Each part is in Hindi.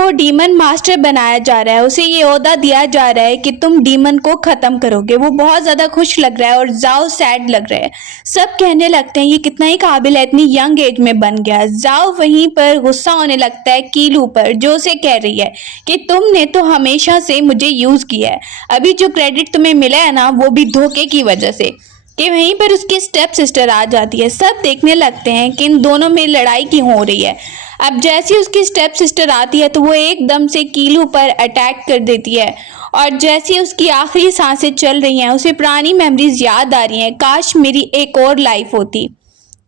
को डीमन मास्टर बनाया जा रहा है, उसे ये ओहदा दिया जा रहा है कि तुम डीमन को खत्म करोगे। वो बहुत ज्यादा खुश लग रहा है और जाओ सैड लग रहा है। सब कहने लगते हैं ये कितना ही काबिल है, इतनी यंग एज में बन गया। जाओ वहीं पर गुस्सा होने लगता है कीलू पर, जो उसे कह रही है कि तुमने तो हमेशा से मुझे यूज किया है, अभी जो क्रेडिट तुम्हें मिला है ना वो भी धोखे की वजह से। कि वहीं पर उसकी स्टेप सिस्टर आ जाती है। सब देखने लगते हैं कि इन दोनों में लड़ाई की हो रही है। अब जैसे उसकी स्टेप सिस्टर आती है तो वो एकदम से कीलू पर अटैक कर देती है और जैसे उसकी आखिरी सांसें चल रही हैं उसे पुरानी मेमोरीज याद आ रही हैं, काश मेरी एक और लाइफ होती।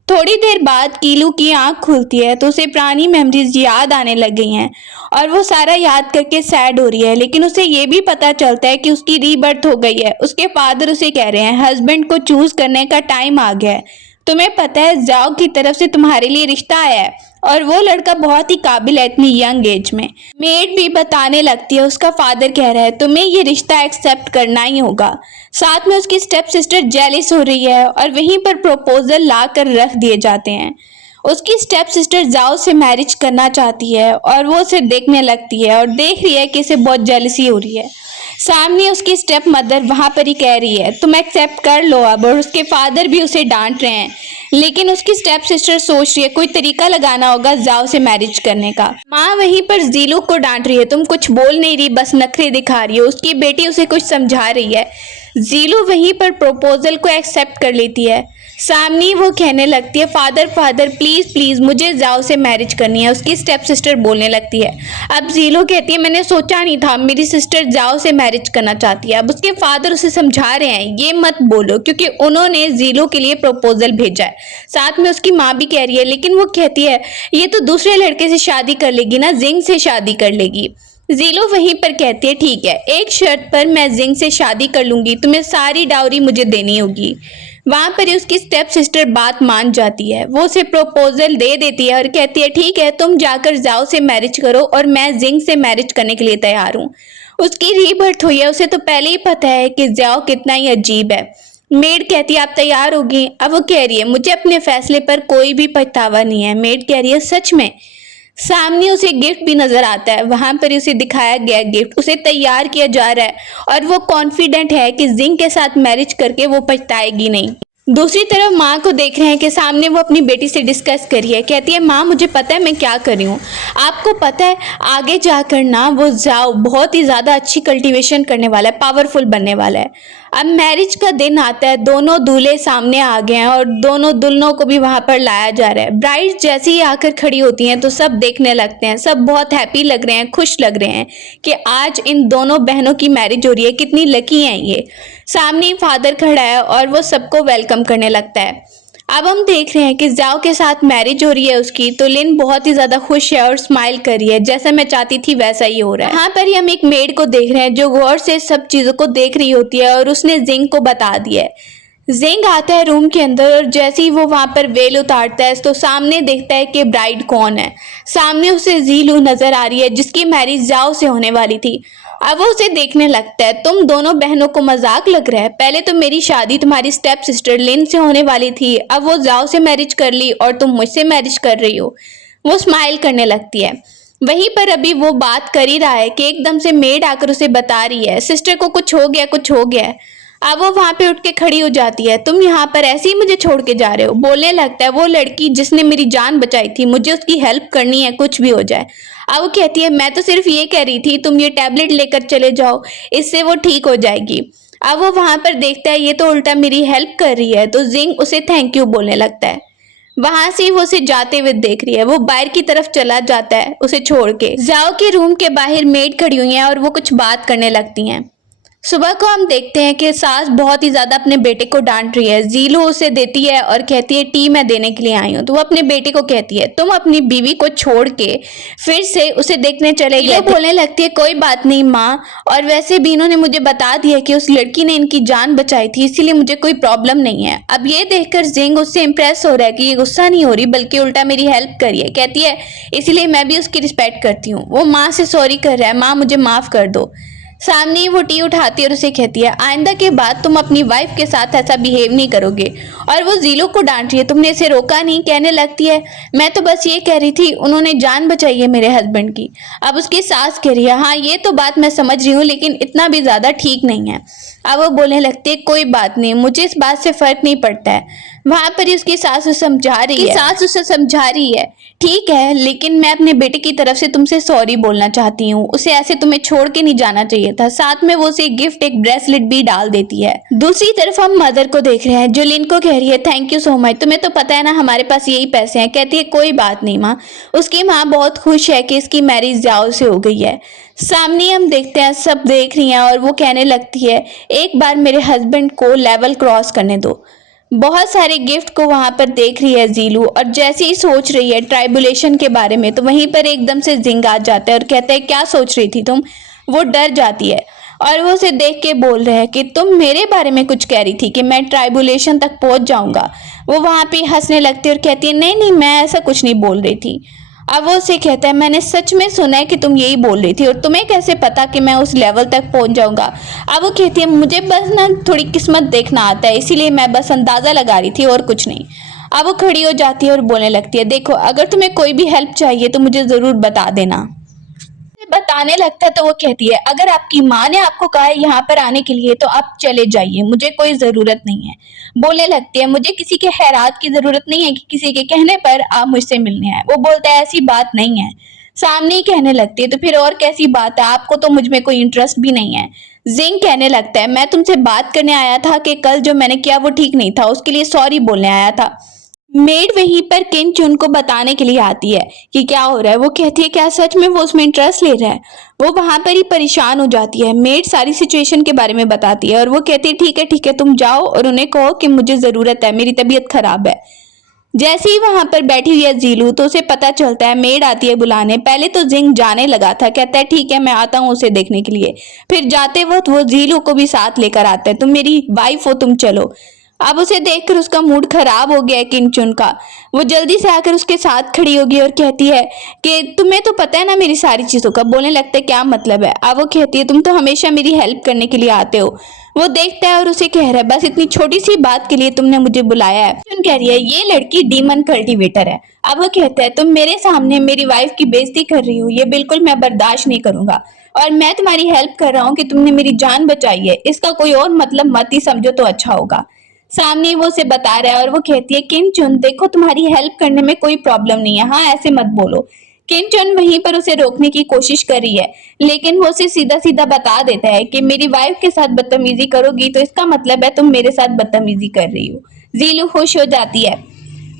थोड़ी देर बाद कीलू की आंख खुलती है तो उसे पुरानी मेमोरीज याद आने लग गई हैं और वो सारा याद करके सैड हो रही है। लेकिन उसे ये भी पता चलता है कि उसकी रीबर्थ हो गई है। उसके फादर उसे कह रहे हैं हस्बैंड को चूज करने का टाइम आ गया है, तुम्हें पता है जाओ की तरफ से तुम्हारे लिए रिश्ता आया है और वो लड़का बहुत ही काबिल है इतनी यंग एज में। मेड भी बताने लगती है, उसका फादर कह रहा है तुम्हें ये रिश्ता एक्सेप्ट करना ही होगा। साथ में उसकी स्टेप सिस्टर जेलिस हो रही है और वहीं पर प्रपोजल ला कर रख दिए जाते हैं। उसकी स्टेप सिस्टर जाओ से मैरिज करना चाहती है और वो उसे देखने लगती है और देख रही है कि इसे बहुत जेलसी हो रही है। सामने उसकी स्टेप मदर वहां पर ही कह रही है तुम एक्सेप्ट कर लो अब, और उसके फादर भी उसे डांट रहे हैं। लेकिन उसकी स्टेप सिस्टर सोच रही है कोई तरीका लगाना होगा जाओ से मैरिज करने का। माँ वहीं पर जीलू को डांट रही है तुम कुछ बोल नहीं रही, बस नखरे दिखा रही हो। उसकी बेटी उसे कुछ समझा रही है। जीलू वहीं पर प्रपोजल को एक्सेप्ट कर लेती है। सामने वो कहने लगती है फादर फादर प्लीज प्लीज मुझे जाओ से मैरिज करनी है। उसकी स्टेप सिस्टर बोलने लगती है। अब जीलो कहती है मैंने सोचा नहीं था मेरी सिस्टर जाओ से मैरिज करना चाहती है। अब उसके फादर उसे समझा रहे हैं ये मत बोलो क्योंकि उन्होंने जीलो के लिए प्रपोजल भेजा है। साथ में उसकी माँ भी कह रही है, लेकिन वो कहती है ये तो दूसरे लड़के से शादी कर लेगी ना, जिंग से शादी कर लेगी। जीलो वहीं पर कहती है ठीक है एक शर्त पर मैं जिंग से शादी कर लूंगी, तुम्हें सारी डाउरी मुझे देनी होगी। वहां पर ही उसकी स्टेप सिस्टर बात मान जाती है। वो उसे प्रपोजल दे देती है और कहती है ठीक है तुम जाकर जाओ से मैरिज करो और मैं जिंग से मैरिज करने के लिए तैयार हूँ। उसकी रीबर्थ हुई है, उसे तो पहले ही पता है कि जाओ कितना ही अजीब है। मेड कहती है आप तैयार होगी। अब वो कह रही है मुझे अपने फैसले पर कोई भी पछतावा नहीं है। मेड कह रही है सच में। सामने उसे गिफ्ट भी नजर आता है। वहां पर उसे दिखाया गया गिफ्ट उसे तैयार किया जा रहा है और वो कॉन्फिडेंट है कि जिंग के साथ मैरिज करके वो पछताएगी नहीं। दूसरी तरफ माँ को देख रहे हैं कि सामने वो अपनी बेटी से डिस्कस करी है। कहती है माँ मुझे पता है मैं क्या कर रही हूँ, आपको पता है आगे जाकर ना वो जाओ बहुत ही ज़्यादा अच्छी कल्टीवेशन करने वाला है, पावरफुल बनने वाला है। अब मैरिज का दिन आता है, दोनों दूल्हे सामने आ गए हैं और दोनों दुल्हनों को भी वहां पर लाया जा रहा है। ब्राइड जैसे ही आकर खड़ी होती हैं तो सब देखने लगते हैं, सब बहुत हैप्पी लग रहे हैं, खुश लग रहे हैं कि आज इन दोनों बहनों की मैरिज हो रही है, कितनी लकी हैं ये। सामने फादर खड़ा है और वो सबको वेलकम करने लगता है। अब हम देख रहे हैं कि जाओ के साथ मैरिज हो रही है उसकी, तो लिन बहुत ही ज्यादा खुश है और स्माइल कर रही है, जैसा मैं चाहती थी वैसा ही हो रहा है। यहाँ पर ही हम एक मेड को देख रहे हैं जो गौर से सब चीजों को देख रही होती है और उसने जिंग को बता दिया है। जिंग आता है रूम के अंदर और जैसे ही वो वहां पर वेल उतारता है तो सामने देखता है कि ब्राइड कौन है। सामने उसे जीलू नजर आ रही है जिसकी मैरिज जाओ से होने वाली थी। अब वो उसे देखने लगता है, तुम दोनों बहनों को मजाक लग रहा है, पहले तो मेरी शादी तुम्हारी स्टेप सिस्टर लिन से होने वाली थी, अब वो जाओ से मैरिज कर ली और तुम मुझसे मैरिज कर रही हो। वो स्माइल करने लगती है। वहीं पर अभी वो बात कर ही रहा है कि एकदम से मेड आकर उसे बता रही है सिस्टर को कुछ हो गया, कुछ हो गया है। अब वो वहां पे उठ के खड़ी हो जाती है, तुम यहाँ पर ऐसे ही मुझे छोड़ के जा रहे हो। बोलने लगता है वो लड़की जिसने मेरी जान बचाई थी, मुझे उसकी हेल्प करनी है कुछ भी हो जाए। अब वो कहती है मैं तो सिर्फ ये कह रही थी तुम ये टैबलेट लेकर चले जाओ, इससे वो ठीक हो जाएगी। अब वो वहां पर देखता है ये तो उल्टा मेरी हेल्प कर रही है, तो जिंग उसे थैंक यू बोलने लगता है। वहां से वो उसे जाते हुए देख रही है। वो बाहर की तरफ चला जाता है उसे छोड़ के। जाओ के रूम के बाहर मेड खड़ी हुई है और वो कुछ बात करने लगती हैं। सुबह को हम देखते हैं कि सास बहुत ही ज्यादा अपने बेटे को डांट रही है। जीलू उसे देती है और कहती है टी मैं देने के लिए आई हूँ। तो वो अपने बेटे को कहती है तुम अपनी बीवी को छोड़ के फिर से उसे देखने चले गए। बोलने लगती है कोई बात नहीं माँ, और वैसे भी इन्होंने मुझे बता दिया कि उस लड़की ने इनकी जान बचाई थी, इसीलिए मुझे कोई प्रॉब्लम नहीं है। अब ये देखकर जिंग उससे इम्प्रेस हो रहा है कि ये गुस्सा नहीं हो रही बल्कि उल्टा मेरी हेल्प करी है। कहती है इसीलिए मैं भी उसकी रिस्पेक्ट करती हूँ। वो माँ से सॉरी कर रहा है, माँ मुझे माफ कर दो। सामने वो टी उठाती है और उसे कहती है आइंदा के बाद तुम अपनी वाइफ के साथ ऐसा बिहेव नहीं करोगे। और वो जीलू को डांट रही है, तुमने इसे रोका नहीं। कहने लगती है मैं तो बस ये कह रही थी, उन्होंने जान बचाई है मेरे हस्बैंड की। अब उसकी सास कह रही है हाँ ये तो बात मैं समझ रही हूँ, लेकिन इतना भी ज्यादा ठीक नहीं है। अब वो बोलने लगती है कोई बात नहीं, मुझे इस बात से फर्क नहीं पड़ता है। वहां पर ही उसकी सास उसे समझा रही है ठीक है, लेकिन मैं अपने बेटे की तरफ से तुमसे सॉरी बोलना चाहती हूँ, उसे ऐसे तुम्हें छोड़ के नहीं जाना चाहिए था। साथ में वो उसे गिफ्ट एक ब्रेसलेट भी डाल देती है। दूसरी तरफ हम मदर को देख रहे हैं जो लिन को कह रही है थैंक यू सो मच, तुम्हें तो पता है ना हमारे पास यही पैसे हैं। कहती है कोई बात नहीं माँ। उसकी माँ बहुत खुश है कि इसकी मैरिज जाओ से हो गई है। सामने हम देखते हैं सब देख रही हैं और वो कहने लगती है एक बार मेरे हस्बैंड को लेवल क्रॉस करने दो। बहुत सारे गिफ्ट को वहां पर देख रही है जीलू और जैसे ही सोच रही है ट्राइबुलेशन के बारे में तो वहीं पर एकदम से जिंग आ जाता है और कहता है क्या सोच रही थी तुम। वो डर जाती है और वो उसे देख के बोल रहे हैं कि तुम मेरे बारे में कुछ कह रही थी कि मैं ट्राइबुलेशन तक पहुंच जाऊंगा। वो वहां पे हंसने लगती है और कहती है नहीं नहीं मैं ऐसा कुछ नहीं बोल रही थी। अब वो उसे कहता है मैंने सच में सुना है कि तुम यही बोल रही थी और तुम्हें कैसे पता कि मैं उस लेवल तक पहुंच जाऊंगा। अब वो कहती है मुझे बस ना थोड़ी किस्मत देखना आता है, इसीलिए मैं बस अंदाजा लगा रही थी और कुछ नहीं। अब वो खड़ी हो जाती है और बोलने लगती है देखो अगर तुम्हें कोई भी हेल्प चाहिए तो मुझे जरूर बता देना। बताने लगता है तो वो कहती है अगर आपकी माँ ने आपको कहा है यहाँ पर आने के लिए तो आप चले जाइए, मुझे कोई जरूरत नहीं है। बोलने लगती है मुझे किसी के खैरात की जरूरत नहीं है कि किसी के कहने पर आप मुझसे मिलने आए। वो बोलता है ऐसी बात नहीं है। सामने ही कहने लगती है तो फिर और कैसी बात है, आपको तो मुझ में कोई इंटरेस्ट भी नहीं है। जिंग कहने लगता है मैं तुमसे बात करने आया था कि कल जो मैंने किया वो ठीक नहीं था, उसके लिए सॉरी बोलने आया था। मेड वहीं पर किन चुन को बताने के लिए आती है कि क्या हो रहा है। वो कहती है क्या सच में वो उसमें इंटरेस्ट ले रहा है। वो वहां पर ही परेशान हो जाती है। मेड सारी सिचुएशन के बारे में बताती है और वो कहती है ठीक है तुम जाओ और उन्हें कहो कि मुझे जरूरत है, मेरी तबीयत खराब है। जैसे ही वहां पर बैठी हुई है जीलू तो उसे पता चलता है मेड आती है बुलाने। पहले तो जिंग जाने लगा था, कहता है ठीक है मैं आता हूँ उसे देखने के लिए। फिर जाते वक्त वो जीलू को भी साथ लेकर आता है, तुम मेरी वाइफ हो तुम चलो। अब उसे देखकर उसका मूड खराब हो गया है किंचुन का। वो जल्दी से आकर उसके साथ खड़ी होगी और कहती है कि तुम्हें तो पता है ना मेरी सारी चीजों का। बोलने लगता है क्या मतलब है। अब वो कहती है तुम तो हमेशा मेरी हेल्प करने के लिए आते हो। वो देखता है और उसे कह रहा है बस इतनी छोटी सी बात के लिए तुमने मुझे बुलाया है। किंचुन कह रही है ये लड़की डीमन कल्टीवेटर है। अब वो कहता है तुम मेरे सामने मेरी वाइफ की बेइज्जती कर रही हो, ये बिल्कुल मैं बर्दाश्त नहीं करूंगा और मैं तुम्हारी हेल्प कर रहा हूँ कि तुमने मेरी जान बचाई है, इसका कोई और मतलब मत ही समझो तो अच्छा होगा। सामने वो उसे बता रहा है और वो कहती है किंचुन देखो तुम्हारी हेल्प करने में कोई प्रॉब्लम नहीं है, हाँ ऐसे मत बोलो। किंचुन वहीं पर उसे रोकने की कोशिश कर रही है लेकिन वो उसे सीधा सीधा बता देता है कि मेरी वाइफ के साथ बदतमीजी करोगी तो इसका मतलब है तुम मेरे साथ बदतमीजी कर रही हो। जीलू खुश हो जाती है।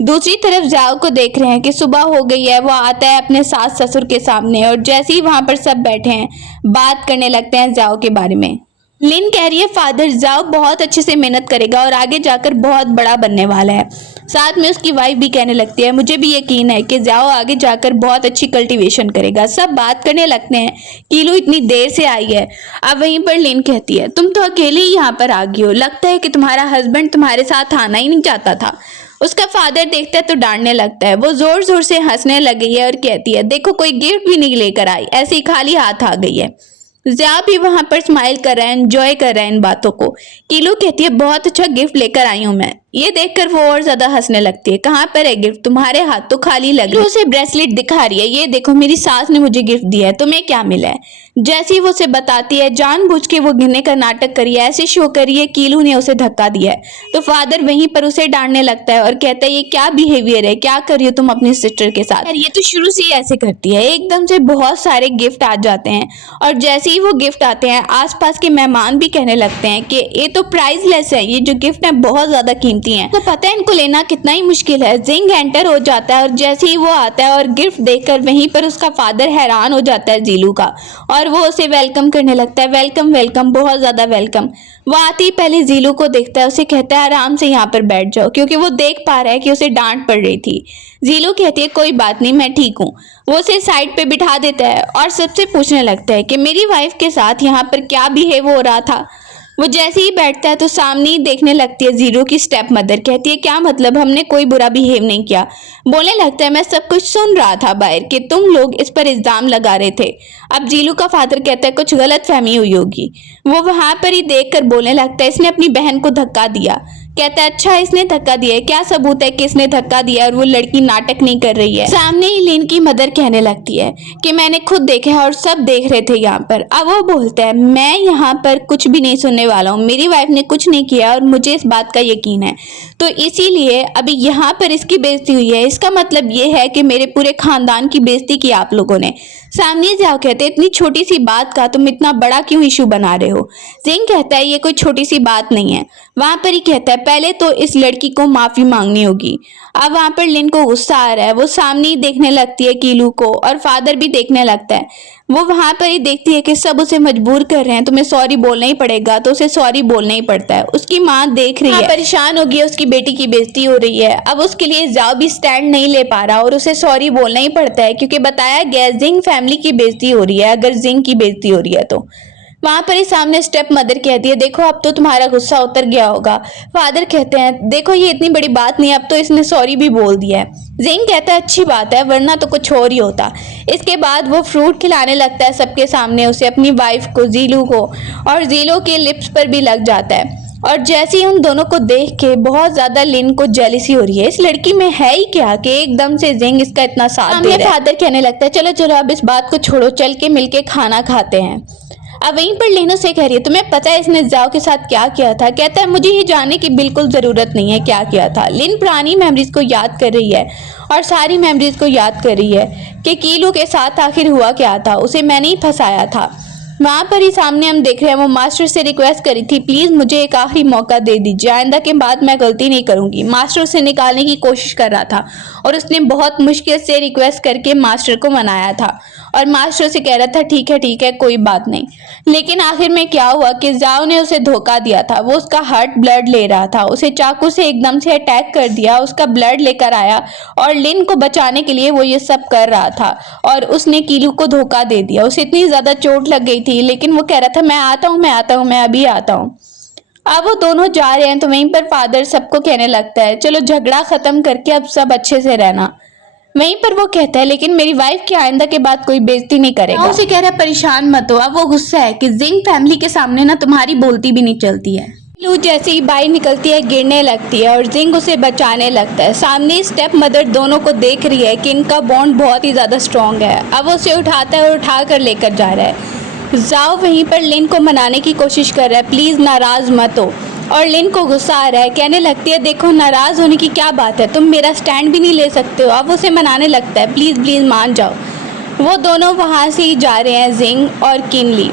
दूसरी तरफ जाओ को देख रहे हैं कि सुबह हो गई है। वो आता है अपने सास ससुर के सामने और जैसे ही वहां पर सब बैठे हैं बात करने लगते हैं जाओ के बारे में। लिन कह रही है फादर जाओ बहुत अच्छे से मेहनत करेगा और आगे जाकर बहुत बड़ा बनने वाला है। साथ में उसकी वाइफ भी कहने लगती है मुझे भी यकीन है कि जाओ आगे जाकर बहुत अच्छी कल्टीवेशन करेगा। सब बात करने लगते हैं कीलू इतनी देर से आई है। अब वहीं पर लिन कहती है तुम तो अकेले ही यहाँ पर आ गई हो, लगता है कि तुम्हारा हस्बैंड तुम्हारे साथ आना ही नहीं चाहता था। उसका फादर देखता है तो डांटने लगता है। वो जोर जोर से हंसने लगी है और कहती है देखो कोई गिफ्ट भी नहीं लेकर आई, ऐसे ही खाली हाथ आ गई है। ज़िया भी वहां पर स्माइल कर रहा है, एंजॉय कर रहा है इन बातों को। कीलू कहती है बहुत अच्छा गिफ्ट लेकर आई हूं मैं। ये देखकर वो और ज्यादा हंसने लगती है। कहाँ पर है गिफ्ट, तुम्हारे हाथ तो खाली लग रहे। उसे ब्रेसलेट दिखा रही है, ये देखो मेरी सास ने मुझे गिफ्ट दिया है, तुम्हें क्या मिला है। जैसे ही वो उसे बताती है जानबूझ के वो गिरने का नाटक करिए, ऐसे शो करिए कीलू ने उसे धक्का दिया है। तो फादर वहीं पर उसे डांटने लगता है और कहता है ये क्या बिहेवियर है, क्या कर रही हो तुम अपनी सिस्टर के साथ। ये तो शुरू से ही ऐसे करती है। एकदम से बहुत सारे गिफ्ट आ जाते हैं और जैसे ही वो गिफ्ट आते हैं आसपास के मेहमान भी कहने लगते हैं कि ये तो प्राइसलेस है, ये जो गिफ्ट है बहुत ज्यादा कीमती है, तो पता है इनको लेना कितना ही मुश्किल है। जिंग एंटर हो जाता है और जैसे ही वो आता है और गिफ्ट देखकर वहीं पर उसका फादर हैरान हो जाता है जीलू का और वो उसे वेलकम करने लगता है। वेलकम वेलकम, बहुत ज्यादा वेलकम। वो आते ही पहले जीलू को देखता है, उसे कहता है आराम से यहाँ पर बैठ जाओ, क्योंकि वो देख पा रहा है कि उसे डांट पड़ रही थी। जीलू कहती है कोई बात नहीं मैं ठीक हूँ। वो उसे साइड पे बिठा देता है और सबसे पूछने लगता है कि मेरी वाइफ के साथ यहाँ पर क्या बिहेव हो रहा था। वो जैसे ही बैठता है तो सामने ही देखने लगती है जीरो की स्टेप मदर। कहती है क्या मतलब, हमने कोई बुरा बिहेव नहीं किया। बोलने लगता है मैं सब कुछ सुन रहा था बाहर कि तुम लोग इस पर इल्जाम लगा रहे थे। अब जीलू का फादर कहता है कुछ गलत फहमी हुई होगी। वो वहां पर ही देख कर बोलने लगता है इसने अपनी बहन को धक्का दिया। कहता है अच्छा इसने धक्का दिया है, क्या सबूत है कि इसने धक्का दिया और वो लड़की नाटक नहीं कर रही है। सामने ही लिन की मदर कहने लगती है कि मैंने खुद देखा है और सब देख रहे थे यहाँ पर। अब वो बोलता है मैं यहाँ पर कुछ भी नहीं सुनने वाला हूँ, मेरी वाइफ ने कुछ नहीं किया और मुझे इस बात का यकीन है, तो इसीलिए अभी यहाँ पर इसकी बेइज्जती हुई है। इसका मतलब ये है कि मेरे पूरे खानदान की बेइज्जती की आप लोगों ने। सामने जाओ कहते इतनी छोटी सी बात का तुम इतना बड़ा क्यों इशू बना रहे हो। जिंग कहता है ये कोई छोटी सी बात नहीं है। वहां पर ही कहता है पहले तो इस लड़की को माफी मांगनी होगी। अब वहां पर लिन को गुस्सा आ रहा है। वो सामने ही देखने लगती है कीलू को और फादर भी देखने लगता है। वो वहां पर ही देखती है कि सब उसे मजबूर कर रहे हैं, तुम्हें सॉरी बोलना ही पड़ेगा, तो उसे सॉरी बोलना ही पड़ता है। उसकी माँ देख रही है, परेशान हो गई है, उसकी बेटी की बेइज्जती हो रही है। अब उसके लिए जाओ भी स्टैंड नहीं ले पा रहा और उसे सॉरी बोलना ही पड़ता है क्योंकि बताया गया जिंग फैमिली की बेइज्जती हो रही है। अगर जिंग की बेइज्जती हो रही है तो वहां पर ही सामने स्टेप मदर कहती है देखो अब तो तुम्हारा गुस्सा उतर गया होगा। फादर कहते हैं देखो ये इतनी बड़ी बात नहीं, अब तो इसने सॉरी भी बोल दिया है। जिंग कहता है अच्छी बात है, वरना तो कुछ और ही होता। इसके बाद वो फ्रूट खिलाने लगता है सबके सामने उसे, अपनी वाइफ को, जीलू को, और जीलू के लिप्स पर भी लग जाता है। और जैसे ही उन दोनों को देख के बहुत ज्यादा लिन को जेलिसी हो रही है, इस लड़की में है ही क्या कि एकदम से जिंग इसका इतना साथ दे रहा है। फादर कहने लगता है चलो चलो अब इस बात को छोड़ो, चल के मिलके खाना खाते हैं। अब वहीं पर लिन से कह रही है तुम्हें पता है इसने जाओ के साथ क्या किया था। कहता है मुझे ये जानने की बिल्कुल जरूरत नहीं है क्या किया था। लिन पुरानी मेमोरीज को याद कर रही है और सारी मेमोरीज को याद कर रही है कि कीलू के साथ आखिर हुआ क्या था, उसे मैंने ही फंसाया था। वहां पर ही सामने हम देख रहे हैं वो मास्टर से रिक्वेस्ट करी थी प्लीज मुझे एक आखिरी मौका दे दीजिए, आइंदा के बाद मैं गलती नहीं करूंगी। मास्टर उसे निकालने की कोशिश कर रहा था और उसने बहुत मुश्किल से रिक्वेस्ट करके मास्टर को मनाया था और मास्टर से कह रहा था ठीक है कोई बात नहीं। लेकिन आखिर में क्या हुआ कि जाओ ने उसे धोखा दिया था। वो उसका हार्ट ब्लड ले रहा था, उसे चाकू से एकदम से अटैक कर दिया, उसका ब्लड लेकर आया और लिन को बचाने के लिए वो ये सब कर रहा था और उसने कीलू को धोखा दे दिया। उसे इतनी ज्यादा चोट लग गई थी लेकिन वो कह रहा था मैं आता हूँ मैं अभी आता हूँ। अब वो दोनों जा रहे हैं तो वहीं पर फादर सबको कहने लगता है चलो झगड़ा खत्म करके अब सब अच्छे से रहना। वहीं पर वो कहता है लेकिन मेरी वाइफ की आइंदा के बाद कोई बेइज्जती नहीं करेगा। उसे कह रहा है परेशान मत हो। अब वो गुस्सा है कि जिंग फैमिली के सामने ना तुम्हारी बोलती भी नहीं चलती है। लू जैसे ही बाहर निकलती है गिरने लगती है और जिंग उसे बचाने लगता है। सामने स्टेप मदर दोनों को देख रही है कि इनका बॉन्ड बहुत ही ज्यादा स्ट्रॉन्ग है। अब वो उसे उठाता है और उठा कर लेकर जा रहा है। जाओ वहीं पर लिन को मनाने की कोशिश कर रहा है प्लीज नाराज मत हो, और लिन को गुस्सा आ रहा है। कहने लगती है देखो नाराज होने की क्या बात है, तुम मेरा स्टैंड भी नहीं ले सकते हो। अब उसे मनाने लगता है प्लीज प्लीज मान जाओ। वो दोनों वहां से ही जा रहे हैं जिंग और किनली।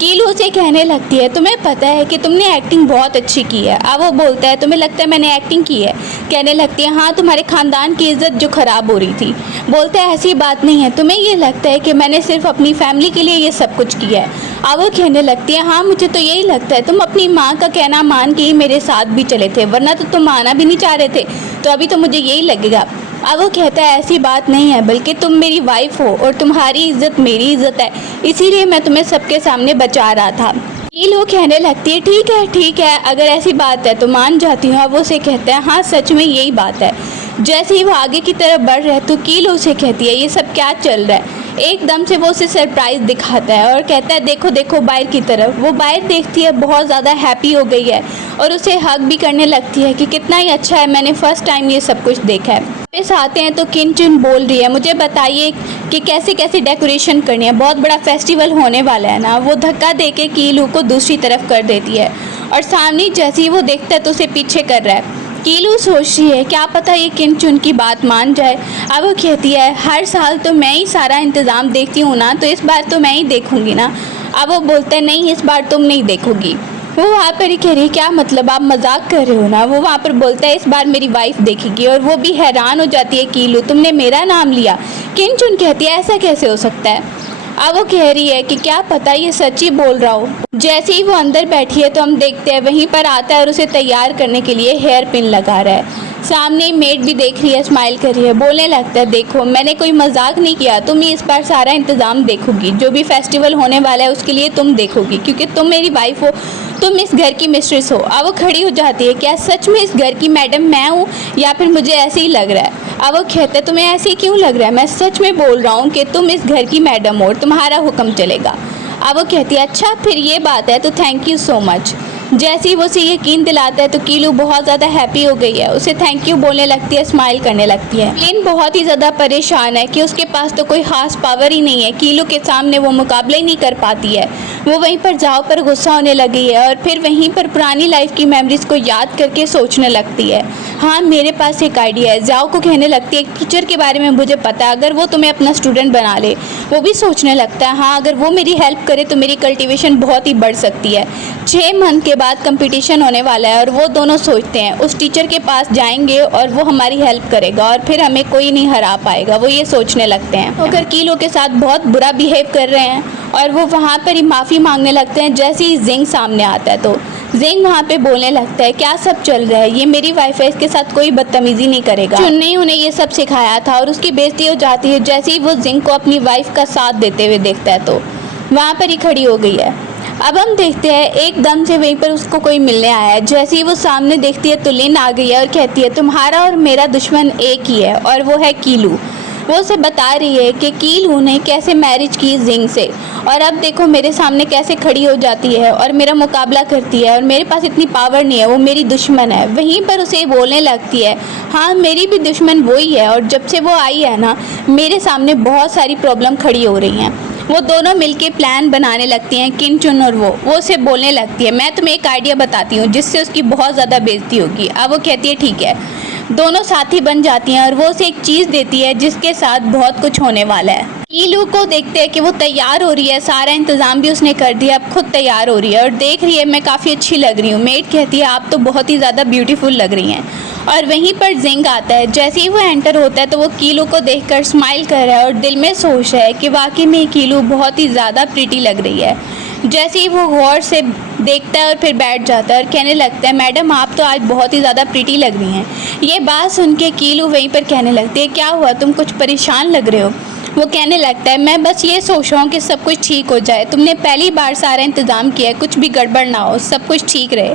कीलू से कहने लगती है तुम्हें पता है कि तुमने एक्टिंग बहुत अच्छी की है। अब वो बोलता है तुम्हें लगता है मैंने एक्टिंग की है। कहने लगती है हाँ तुम्हारे खानदान की इज्जत जो खराब हो रही थी। बोलता है ऐसी बात नहीं है, तुम्हें ये लगता है कि मैंने सिर्फ अपनी फैमिली के लिए ये सब कुछ किया है। अब वो कहने लगती है हाँ मुझे तो यही लगता है, तुम अपनी माँ का कहना मान के ही मेरे साथ भी चले थे, वरना तो तुम आना भी नहीं चाह रहे थे, तो अभी तो मुझे यही लगेगा। अब वो कहता है ऐसी बात नहीं है, बल्कि तुम मेरी वाइफ हो और तुम्हारी इज्जत मेरी इज्जत है, इसीलिए मैं तुम्हें सबके सामने बचा रहा था। ये लोग कहने लगती है ठीक है अगर ऐसी बात है तो मान जाती हूँ। अब वो उसे कहता है हाँ सच में यही बात है। जैसे ही वो आगे की तरफ बढ़ रहा है तो कीलो उसे कहती है ये सब क्या चल रहा है। एकदम से वो उसे सरप्राइज दिखाता है और कहता है देखो देखो बाहर की तरफ। वो बाहर देखती है, बहुत ज़्यादा हैप्पी हो गई है और उसे हग भी करने लगती है कि कितना ही अच्छा है, मैंने फर्स्ट टाइम ये सब कुछ देखा है। वापस आते हैं तो किनचुन बोल रही है मुझे बताइए कि कैसे कैसे डेकोरेशन करनी है, बहुत बड़ा फेस्टिवल होने वाला है ना। वो धक्का दे के कीलू को दूसरी तरफ कर देती है और सामने जैसे ही वो देखता है तो उसे पीछे कर रहा है। कीलू सोच रही है क्या पता ये किनचुन की बात मान जाए। अब वो कहती है हर साल तो मैं ही सारा इंतज़ाम देखती हूँ ना, तो इस बार तो मैं ही देखूंगी ना। अब वो बोलता है नहीं इस बार तुम नहीं देखोगी। वो वहाँ पर ही कह रही है क्या मतलब आप मजाक कर रहे हो ना। वो वहाँ पर बोलता है इस बार मेरी वाइफ देखेगी, और वो भी हैरान हो जाती है कीलू तुमने मेरा नाम लिया। किनचुन कहती है ऐसा कैसे हो सकता है। अब वो कह रही है कि क्या पता ये सच ही बोल रहा हो। जैसे ही वो अंदर बैठी है तो हम देखते हैं वहीं पर आता है और उसे तैयार करने के लिए हेयर पिन लगा रहा है। सामने मेड भी देख रही है, स्माइल कर रही है, बोलने लगता है देखो मैंने कोई मजाक नहीं किया, तुम ही इस बार सारा इंतज़ाम देखोगी, जो भी फेस्टिवल होने वाला है उसके लिए तुम देखोगी, क्योंकि तुम मेरी वाइफ हो, तुम इस घर की मिस्ट्रेस हो। अब वो खड़ी हो जाती है, क्या सच में इस घर की मैडम मैं हूँ या फिर मुझे ऐसे ही लग रहा है। अब वो कहते हैं तुम्हें ऐसे ही क्यों लग रहा है, मैं सच में बोल रहा हूँ कि तुम इस घर की मैडम हो और तुम्हारा हुक्म चलेगा। अब वो कहती है अच्छा फिर ये बात है तो थैंक यू सो मच। जैसे ही वो उसे यकीन दिलाता है तो कीलू बहुत ज़्यादा हैप्पी हो गई है, उसे थैंक यू बोलने लगती है, स्माइल करने लगती है। लिन बहुत ही ज़्यादा परेशान है कि उसके पास तो कोई ख़ास पावर ही नहीं है, कीलू के सामने वो मुकाबला ही नहीं कर पाती है। वो वहीं पर जाओ पर गुस्सा होने लगी है और फिर वहीं पर पुरानी लाइफ की मेमोरीज़ को याद करके सोचने लगती है। हाँ मेरे पास एक आइडिया है, जाओ को कहने लगती है टीचर के बारे में मुझे पता है, अगर वो तुम्हें अपना स्टूडेंट बना ले। वो भी सोचने लगता है हाँ अगर वो मेरी हेल्प करे तो मेरी कल्टीवेशन बहुत ही बढ़ सकती है। 6 मंथ के बाद कंपटीशन होने वाला है और वो दोनों सोचते हैं उस टीचर के पास जाएंगे और वो हमारी हेल्प करेगा और फिर हमें कोई नहीं हरा पाएगा। वो ये सोचने लगते हैं। अगर कीलो के साथ बहुत बुरा बिहेव कर रहे हैं और वो वहाँ पर ही माफ़ी मांगने लगते हैं। जैसे ही जिंग सामने आता है तो जिंग वहाँ पे बोलने लगता है क्या सब चल रहा है, ये मेरी वाइफ है, इसके साथ कोई बदतमीजी नहीं करेगा। चुन ने उन्हें ये सब सिखाया था और उसकी बेइज्जती हो जाती है जैसे ही वो जिंग को अपनी वाइफ का साथ देते हुए देखता है तो वहाँ पर ही खड़ी हो गई है। अब हम देखते हैं एकदम से वहीं पर उसको कोई मिलने आया है। जैसे ही वो सामने देखती है तो लिन आ गई है और कहती है तुम्हारा और मेरा दुश्मन एक ही है और वो है कीलू। वो उसे बता रही है कि कीलू ने कैसे मैरिज की जिंग से और अब देखो मेरे सामने कैसे खड़ी हो जाती है और मेरा मुकाबला करती है और मेरे पास इतनी पावर नहीं है, वो मेरी दुश्मन है। वहीं पर उसे बोलने लगती है हाँ मेरी भी दुश्मन वही है और जब से वो आई है ना मेरे सामने बहुत सारी प्रॉब्लम खड़ी हो रही हैं। वो दोनों मिलके प्लान बनाने लगती हैं किन चुन और वो उसे बोलने लगती है मैं तुम्हें एक आइडिया बताती हूँ जिससे उसकी बहुत ज़्यादा बेइज्जती होगी। अब वो कहती है ठीक है। दोनों साथी बन जाती हैं और वो उसे एक चीज़ देती है जिसके साथ बहुत कुछ होने वाला है। कीलू को देखते हैं कि वो तैयार हो रही है, सारा इंतज़ाम भी उसने कर दिया, अब खुद तैयार हो रही है और देख रही है मैं काफ़ी अच्छी लग रही हूँ। मेड कहती है आप तो बहुत ही ज़्यादा ब्यूटीफुल लग रही हैं। और वहीं पर जिंग आता है। जैसे ही वो एंटर होता है तो वो कीलू को देखकर स्माइल कर रहा है और दिल में सोच रहा है कि वाकई में कीलू बहुत ही ज़्यादा प्रीटी लग रही है। जैसे ही वो गौर से देखता है और फिर बैठ जाता है और कहने लगता है मैडम आप तो आज बहुत ही ज़्यादा प्रीटी लग रही हैं। ये बात सुन के कीलू वहीं पर कहने लगती है क्या हुआ, तुम कुछ परेशान लग रहे हो। वो कहने लगता है मैं बस ये सोच रहा हूँ कि सब कुछ ठीक हो जाए, तुमने पहली बार सारा इंतज़ाम किया है, कुछ भी गड़बड़ ना हो, सब कुछ ठीक रहे।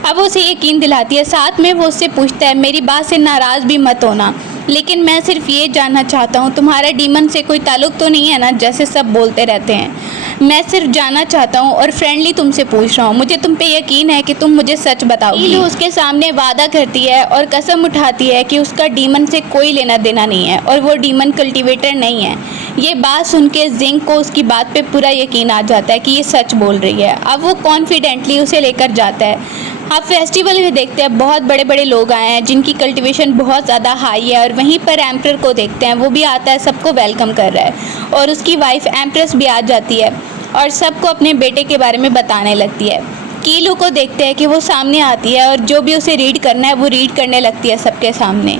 अब वो उसे यकीन दिलाती है, साथ में वो उससे पूछता है मेरी बात से नाराज़ भी मत होना, लेकिन मैं सिर्फ ये जानना चाहता हूँ तुम्हारा डीमन से कोई ताल्लुक़ तो नहीं है ना जैसे सब बोलते रहते हैं। मैं सिर्फ जानना चाहता हूँ और फ्रेंडली तुमसे पूछ रहा हूँ, मुझे तुम पे यकीन है कि तुम मुझे सच बताओगी। कीलू उसके सामने वादा करती है और कसम उठाती है कि उसका डीमन से कोई लेना देना नहीं है और वो डीमन कल्टीवेटर नहीं है। ये बात सुन के जिंग को उसकी बात पे पूरा यकीन आ जाता है कि ये सच बोल रही है। अब वो कॉन्फिडेंटली उसे लेकर जाता है। आप फेस्टिवल में देखते हैं बहुत बड़े बड़े लोग आए हैं जिनकी कल्टीवेशन बहुत ज़्यादा हाई है और वहीं पर एम्प्रर को देखते हैं, वो भी आता है, सबको वेलकम कर रहा है और उसकी वाइफ एम्प्रेस भी आ जाती है और सबको अपने बेटे के बारे में बताने लगती है। कीलू को देखते हैं कि वो सामने आती है और जो भी उसे रीड करना है वो रीड करने लगती है सबके सामने।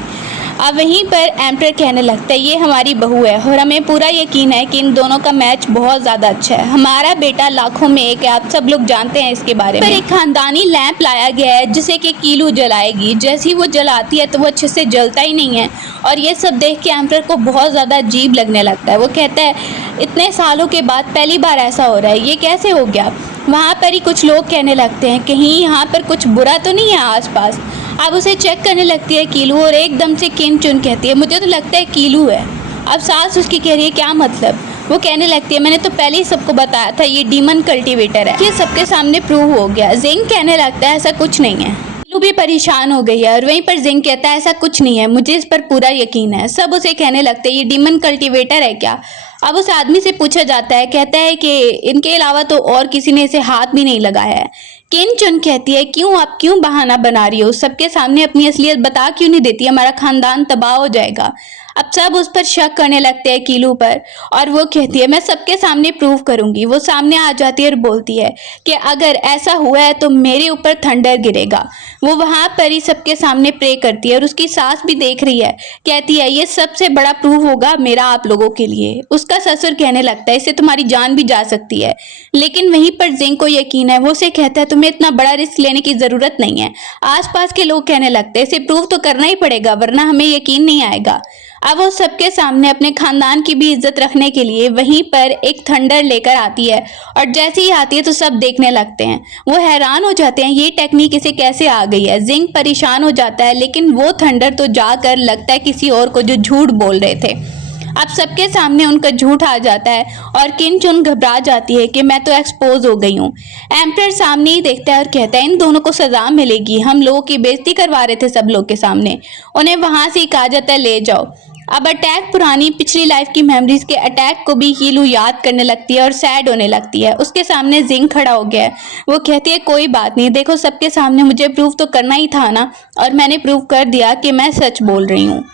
अब वहीं पर एम्प्रर कहने लगता है ये हमारी बहू है और हमें पूरा यकीन है कि इन दोनों का मैच बहुत ज़्यादा अच्छा है, हमारा बेटा लाखों में एक है, आप सब लोग जानते हैं इसके बारे में। पर एक खानदानी लैंप लाया गया है जिसे कि कीलू जलाएगी। जैसे ही वो जलाती है तो वो अच्छे से जलता ही नहीं है और ये सब देख के एम्प्रर को बहुत ज़्यादा अजीब लगने लगता है। वो कहता है इतने सालों के बाद पहली बार ऐसा हो रहा है, ये कैसे हो गया। वहाँ पर ही कुछ लोग कहने लगते हैं कहीं यहाँ पर कुछ बुरा तो नहीं है आसपास। अब उसे चेक करने लगती है कीलू और एकदम से किन चुन कहती है मुझे तो लगता है कीलू है। अब सास उसकी कह रही है क्या मतलब। वो कहने लगती है मैंने तो पहले ही सबको बताया था ये डीमन कल्टीवेटर है, ये सबके सामने प्रूव हो गया। जिंग कहने लगता है ऐसा कुछ नहीं है। कीलू भी परेशान हो गई है और वहीं पर जिंग कहता है ऐसा कुछ नहीं है, मुझे इस पर पूरा यकीन है। सब उसे कहने लगते हैं ये डीमन कल्टीवेटर है क्या। अब उस आदमी से पूछा जाता है, कहता है कि इनके अलावा तो और किसी ने इसे हाथ भी नहीं लगाया है। किन चुन कहती है क्यों आप क्यों बहाना बना रही हो, सबके सामने अपनी असलियत बता क्यों नहीं देती, हमारा खानदान तबाह हो जाएगा। अब सब उस पर शक करने लगते हैं कीलू पर, और वो कहती है मैं सबके सामने प्रूव करूंगी। वो सामने आ जाती है और बोलती है कि अगर ऐसा हुआ है तो मेरे ऊपर थंडर गिरेगा। वो वहां पर ही सबके सामने प्रे करती है और उसकी सास भी देख रही है। कहती है ये सबसे बड़ा प्रूफ होगा मेरा आप लोगों के लिए। उसका ससुर कहने लगता है इससे तुम्हारी जान भी जा सकती है, लेकिन वहीं पर जिंग को यकीन है। वो उसे कहता है तुम्हें इतना बड़ा रिस्क लेने की जरूरत नहीं है। आसपास के लोग कहने लगते हैं इसे प्रूव तो करना ही पड़ेगा वरना हमें यकीन नहीं आएगा। अब वो सबके सामने अपने खानदान की भी इज्जत रखने के लिए वहीं पर एक थंडर लेकर आती है, और जैसे ही आती है तो सब देखने लगते हैं। वो हैरान हो जाते हैं ये टेक्निक इसे कैसे आ गई है। जिंग परेशान हो जाता है, लेकिन वो थंडर तो जाकर लगता है किसी और को जो झूठ बोल रहे थे। अब सबके सामने उनका झूठ आ जाता है और किन चुन घबरा जाती है कि मैं तो एक्सपोज हो गई हूँ। एम्परर सामने ही देखता है और कहता है इन दोनों को सजा मिलेगी, हम लोगों की बेइज्जती करवा रहे थे सब लोग के सामने। उन्हें वहां से ही कहा जाता है ले जाओ। अब अटैक पुरानी पिछली लाइफ की मेमोरीज के अटैक को भी कीलू याद करने लगती है और सैड होने लगती है। उसके सामने जिंग खड़ा हो गया है। वो कहती है कोई बात नहीं, देखो सबके सामने मुझे प्रूव तो करना ही था ना, और मैंने प्रूव कर दिया कि मैं सच बोल रही हूँ।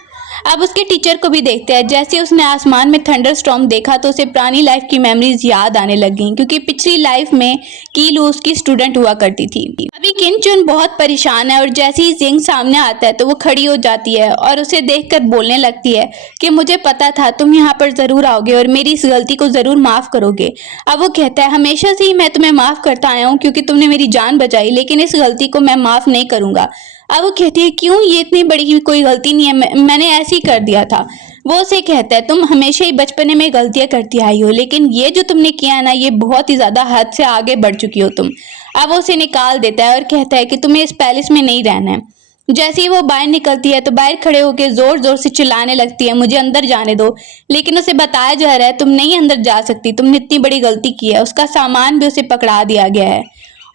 अब उसके टीचर को भी देखते हैं। जैसे उसने आसमान में थंडर स्टॉर्म देखा तो उसे पुरानी लाइफ की मेमोरीज याद आने लग गई, क्योंकि पिछली लाइफ में कीलू उसकी स्टूडेंट हुआ करती थी। अभी किन चुन बहुत परेशान है और जैसे ही जिंग सामने आता है तो वो खड़ी हो जाती है और उसे देखकर बोलने लगती है कि मुझे पता था तुम यहाँ पर जरूर आओगे और मेरी इस गलती को जरूर माफ करोगे। अब वो कहता है हमेशा से ही मैं तुम्हें माफ करता आया हूँ क्योंकि तुमने मेरी जान बचाई, लेकिन इस गलती को मैं माफ नहीं करूंगा। अब वो कहती है क्यों, ये इतनी बड़ी कोई गलती नहीं है, मैंने ऐसे ही कर दिया था। वो उसे कहता है तुम हमेशा ही बचपने में गलतियां करती आई हो, लेकिन ये जो तुमने किया ना ये बहुत ही ज्यादा हद से आगे बढ़ चुकी हो तुम। अब वो उसे निकाल देता है और कहता है कि तुम्हें इस पैलेस में नहीं रहना है। जैसे ही वो बाहर निकलती है तो बाहर खड़े होकर जोर जोर से चिल्लाने लगती है मुझे अंदर जाने दो, लेकिन उसे बताया जा रहा है तुम नहीं अंदर जा सकती, तुमने इतनी बड़ी गलती की है। उसका सामान भी उसे पकड़ा दिया गया है।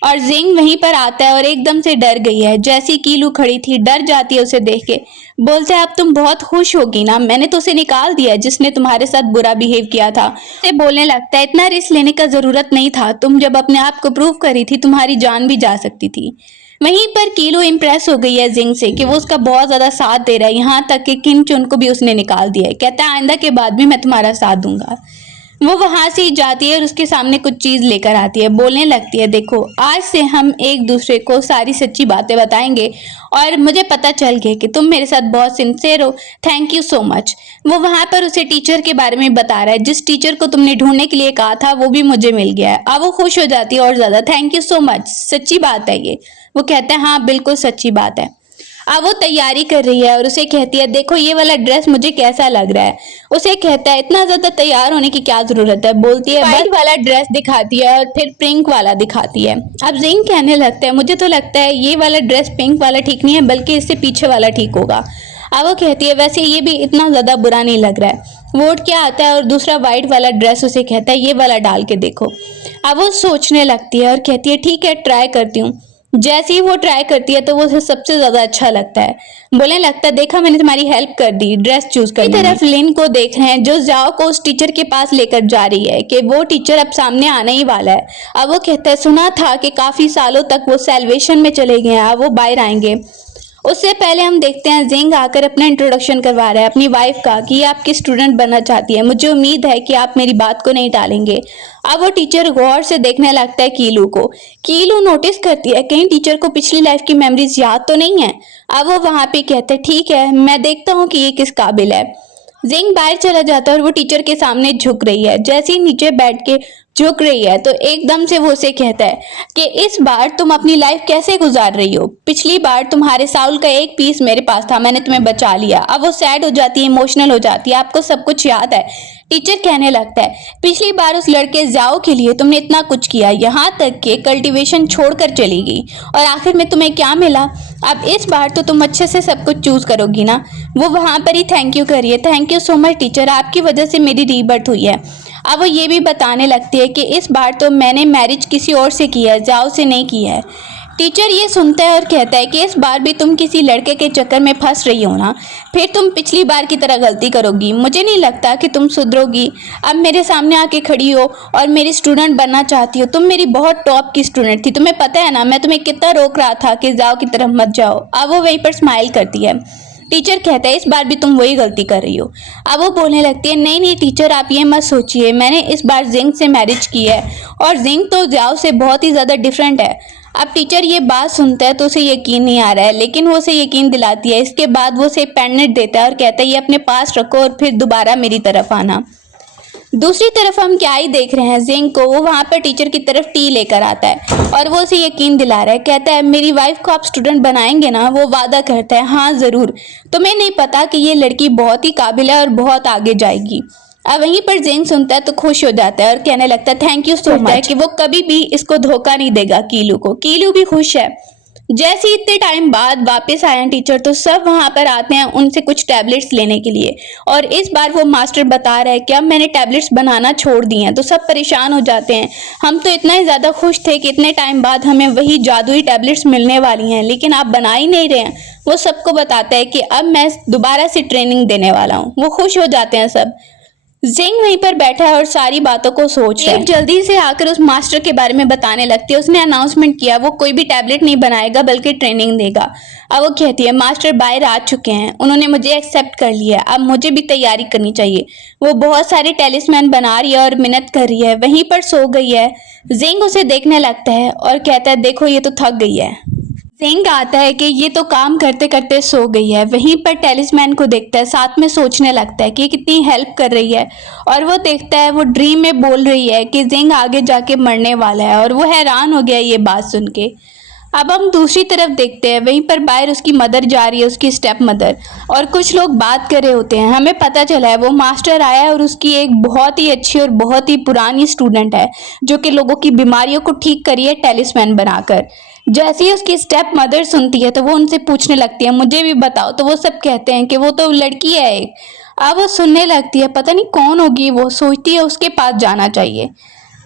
और जिंग वहीं पर आता है और एकदम से डर गई है। जैसी कीलू खड़ी थी डर जाती है उसे देख के। बोलता है अब तुम बहुत खुश होगी ना, मैंने तो उसे निकाल दिया जिसने तुम्हारे साथ बुरा बिहेव किया था। उसे बोलने लगता है इतना रिस्क लेने का जरूरत नहीं था, तुम जब अपने आप को प्रूव करी थी तुम्हारी जान भी जा सकती थी। वहीं पर कीलू इम्प्रेस हो गई है जिंग से कि वो उसका बहुत ज्यादा साथ दे रहा है, यहाँ तक कि किन चुन को भी उसने निकाल दिया है। कहता है आइंदा के बाद भी मैं तुम्हारा साथ दूंगा। वो वहां से जाती है और उसके सामने कुछ चीज लेकर आती है। बोलने लगती है देखो आज से हम एक दूसरे को सारी सच्ची बातें बताएंगे और मुझे पता चल गया कि तुम मेरे साथ बहुत सिंसियर हो, थैंक यू सो मच। वो वहां पर उसे टीचर के बारे में बता रहा है, जिस टीचर को तुमने ढूंढने के लिए कहा था वो भी मुझे मिल गया है। अब वो खुश हो जाती है और ज्यादा, थैंक यू सो मच, सच्ची बात है ये। वो कहता है हाँ बिल्कुल सच्ची बात है। अब वो तैयारी कर रही है और उसे कहती है देखो ये वाला ड्रेस मुझे कैसा लग रहा है। उसे कहता है इतना ज्यादा तैयार होने की क्या जरूरत है। बोलती है व्हाइट वाला ड्रेस दिखाती है और फिर पिंक वाला दिखाती है। अब जिंग कहने लगता है मुझे तो लगता है ये वाला ड्रेस पिंक वाला ठीक नहीं है, बल्कि इससे पीछे वाला ठीक होगा। अब वो कहती है वैसे ये भी इतना ज्यादा बुरा नहीं लग रहा है। वो उठ के आता है और दूसरा व्हाइट वाला ड्रेस उसे कहता है ये वाला डाल के देखो। अब वो सोचने लगती है और कहती है ठीक है ट्राई करती हूँ। जैसे ही वो ट्राई करती है तो वो उसे सबसे ज्यादा अच्छा लगता है। बोलने लगता है देखा मैंने तुम्हारी हेल्प कर दी ड्रेस चूज करने में। तरफ लिन को देख रहे हैं जो जाओ को उस टीचर के पास लेकर जा रही है कि वो टीचर अब सामने आने ही वाला है। अब वो कहता है सुना था कि काफी सालों तक वो सेल्वेशन में चले गए हैं, अब वो बाहर आएंगे। उससे पहले हम देखते हैं जिंग आकर अपना इंट्रोडक्शन करवा रहा है अपनी वाइफ का कि ये आपकी स्टूडेंट बनना चाहती है, मुझे उम्मीद है कि आप मेरी बात को नहीं टालेंगे। अब वो टीचर गौर से देखने लगता है कीलू को। कीलू नोटिस करती है कहीं टीचर को पिछली लाइफ की मेमोरीज याद तो नहीं है। अब वो वहां पे कहते हैं ठीक है मैं देखता हूँ कि ये किस काबिल है। जिंग बाहर चला जाता है और वो टीचर के सामने झुक रही है। जैसे ही नीचे बैठ के झुक रही है तो एकदम से वो उसे कहता है कि इस बार तुम अपनी लाइफ कैसे गुजार रही हो, पिछली बार तुम्हारे साउल का एक पीस मेरे पास था, मैंने तुम्हें बचा लिया। अब वो सैड हो जाती है, इमोशनल हो जाती है, आपको सब कुछ याद है। टीचर कहने लगता है पिछली बार उस लड़के जाओ के लिए तुमने इतना कुछ किया, यहाँ तक कि कल्टीवेशन छोड़कर चली गई, और आखिर में तुम्हें क्या मिला। अब इस बार तो तुम अच्छे से सब कुछ चूज करोगी ना। वो वहां पर ही थैंक यू करिए, thank you so much teacher, आपकी वजह से मेरी रीबर्थ हुई है। अब वो ये भी बताने लगती है कि इस बार तो मैंने मैरिज किसी और से की है, जाओ से नहीं की है। टीचर ये सुनता है और कहता है कि इस बार भी तुम किसी लड़के के चक्कर में फंस रही हो ना, फिर तुम पिछली बार की तरह गलती करोगी, मुझे नहीं लगता कि तुम सुधरोगी। अब मेरे सामने आके खड़ी हो और मेरी स्टूडेंट बनना चाहती हो, तुम मेरी बहुत टॉप की स्टूडेंट थी, तुम्हें पता है ना मैं तुम्हें कितना रोक रहा था कि जाओ की तरफ मत जाओ। अब वो वहीं पर स्माइल करती है। टीचर कहता है इस बार भी तुम वही गलती कर रही हो। अब वो बोलने लगती है नहीं नहीं टीचर, आप ये मत सोचिए, मैंने इस बार जिंग से मैरिज की है और जिंग तो जाओ से बहुत ही ज़्यादा डिफरेंट है। अब टीचर ये बात सुनता है तो उसे यकीन नहीं आ रहा है, लेकिन वो उसे यकीन दिलाती है। इसके बाद वो उसे पेंडेंट देता है और कहता है ये अपने पास रखो और फिर दोबारा मेरी तरफ आना। दूसरी तरफ हम क्या ही देख रहे हैं, जिंग को वो वहाँ पर टीचर की तरफ टी लेकर आता है और वो उसे यकीन दिला रहा है। कहता है मेरी वाइफ को आप स्टूडेंट बनाएंगे ना? वो वादा करता है हाँ ज़रूर, तुम्हें नहीं पता कि ये लड़की बहुत ही काबिल है और बहुत आगे जाएगी। अब वहीं पर जिंग सुनता है तो खुश हो जाता है और कहने लगता है थैंक यू सो मच कि वो कभी भी इसको धोखा नहीं देगा कीलू को। कीलू भी खुश है। जैसे ही इतने टाइम बाद वापस आए हैं टीचर तो सब वहां पर आते हैं उनसे कुछ टैबलेट्स लेने के लिए, और इस बार वो मास्टर बता रहा है कि अब मैंने टैबलेट्स बनाना छोड़ दिए हैं। तो सब परेशान हो जाते हैं, हम तो इतना ही ज़्यादा खुश थे कि इतने टाइम बाद हमें वही जादुई टैबलेट्स मिलने वाली हैं, लेकिन आप बना ही नहीं रहे हैं। वो सबको बताता है कि अब मैं दोबारा से ट्रेनिंग देने वाला हूँ। वो खुश हो जाते हैं सब। जिंग वहीं पर बैठा है और सारी बातों को सोच रहा है। जल्दी से आकर उस मास्टर के बारे में बताने लगती है। उसने अनाउंसमेंट किया वो कोई भी टैबलेट नहीं बनाएगा बल्कि ट्रेनिंग देगा। अब वो कहती है मास्टर बाहर आ चुके हैं, उन्होंने मुझे एक्सेप्ट कर लिया, अब मुझे भी तैयारी करनी चाहिए। वो बहुत सारे टेलिस्मैन बना रही है और मिन्नत कर रही है। वहीं पर सो गई है। जिंग उसे देखने लगता है और कहता है देखो ये तो थक गई है। जिंग आता है कि ये तो काम करते करते सो गई है। वहीं पर टेलिस्मैन को देखता है, साथ में सोचने लगता है कि ये कितनी हेल्प कर रही है, और वो देखता है वो ड्रीम में बोल रही है कि जिंग आगे जाके मरने वाला है, और वो हैरान हो गया ये बात सुन के। अब हम दूसरी तरफ देखते हैं, वहीं पर बाहर उसकी मदर जा रही है, उसकी स्टेप मदर, और कुछ लोग बात कर रहे होते हैं। हमें पता चला है वो मास्टर आया है और उसकी एक बहुत ही अच्छी और बहुत ही पुरानी स्टूडेंट है जो कि लोगों की बीमारियों को ठीक करी है टेलिस्मैन बनाकर। जैसे ही उसकी स्टेप मदर सुनती है तो वो उनसे पूछने लगती है मुझे भी बताओ, तो वो सब कहते हैं कि वो तो लड़की है एक। अब वो सुनने लगती है, पता नहीं कौन होगी, वो सोचती है उसके पास जाना चाहिए।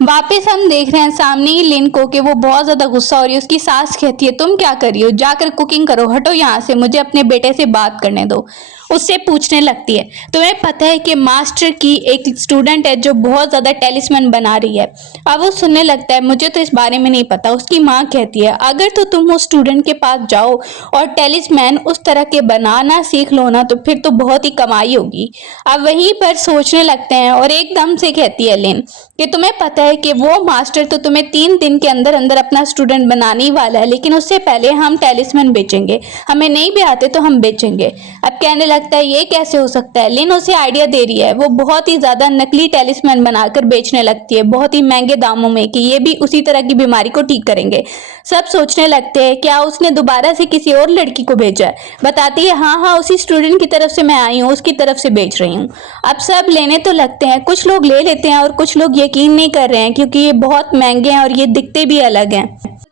वापस हम देख रहे हैं सामने ही लिन को कि वो बहुत ज़्यादा गुस्सा हो रही है। उसकी सास कहती है तुम क्या कर रही हो, जाकर कुकिंग करो, हटो यहाँ से, मुझे अपने बेटे से बात करने दो। उससे पूछने लगती है तुम्हें पता है कि मास्टर की एक स्टूडेंट है जो बहुत ज़्यादा टेलिस्मैन बना रही है। अब वो सुनने लगता है मुझे तो इस बारे में नहीं पता। उसकी माँ कहती है अगर तो तुम उस स्टूडेंट के पास जाओ और टेलिस्मैन उस तरह के बनाना सीख लो ना तो फिर तो बहुत ही कमाई होगी। अब वहीं पर सोचने लगते हैं और एकदम से कहती है लिन कि तुम्हें पता है कि वो मास्टर तो तुम्हें 3 दिन के अंदर अंदर अपना स्टूडेंट बनाने ही वाला है, लेकिन उससे पहले हम टेलिस्मैन बेचेंगे, हमें नहीं भी आते तो हम बेचेंगे। अब कहने लगता है ये कैसे हो सकता है। लिन उसे आइडिया दे रही है। वो बहुत ही ज्यादा नकली टेलिस्मैन बनाकर बेचने लगती है बहुत ही महंगे दामों में कि ये भी उसी तरह की बीमारी को ठीक करेंगे। सब सोचने लगते हैं क्या उसने दोबारा से किसी और लड़की को भेजा है। बताती है हाँ हाँ उसी स्टूडेंट की तरफ से मैं आई हूँ, उसकी तरफ से बेच रही हूँ। अब सब लेने तो लगते हैं, कुछ लोग ले लेते हैं और कुछ लोग यकीन नहीं कर रहे हैं क्योंकि ये बहुत महंगे हैं और ये दिखते भी अलग हैं।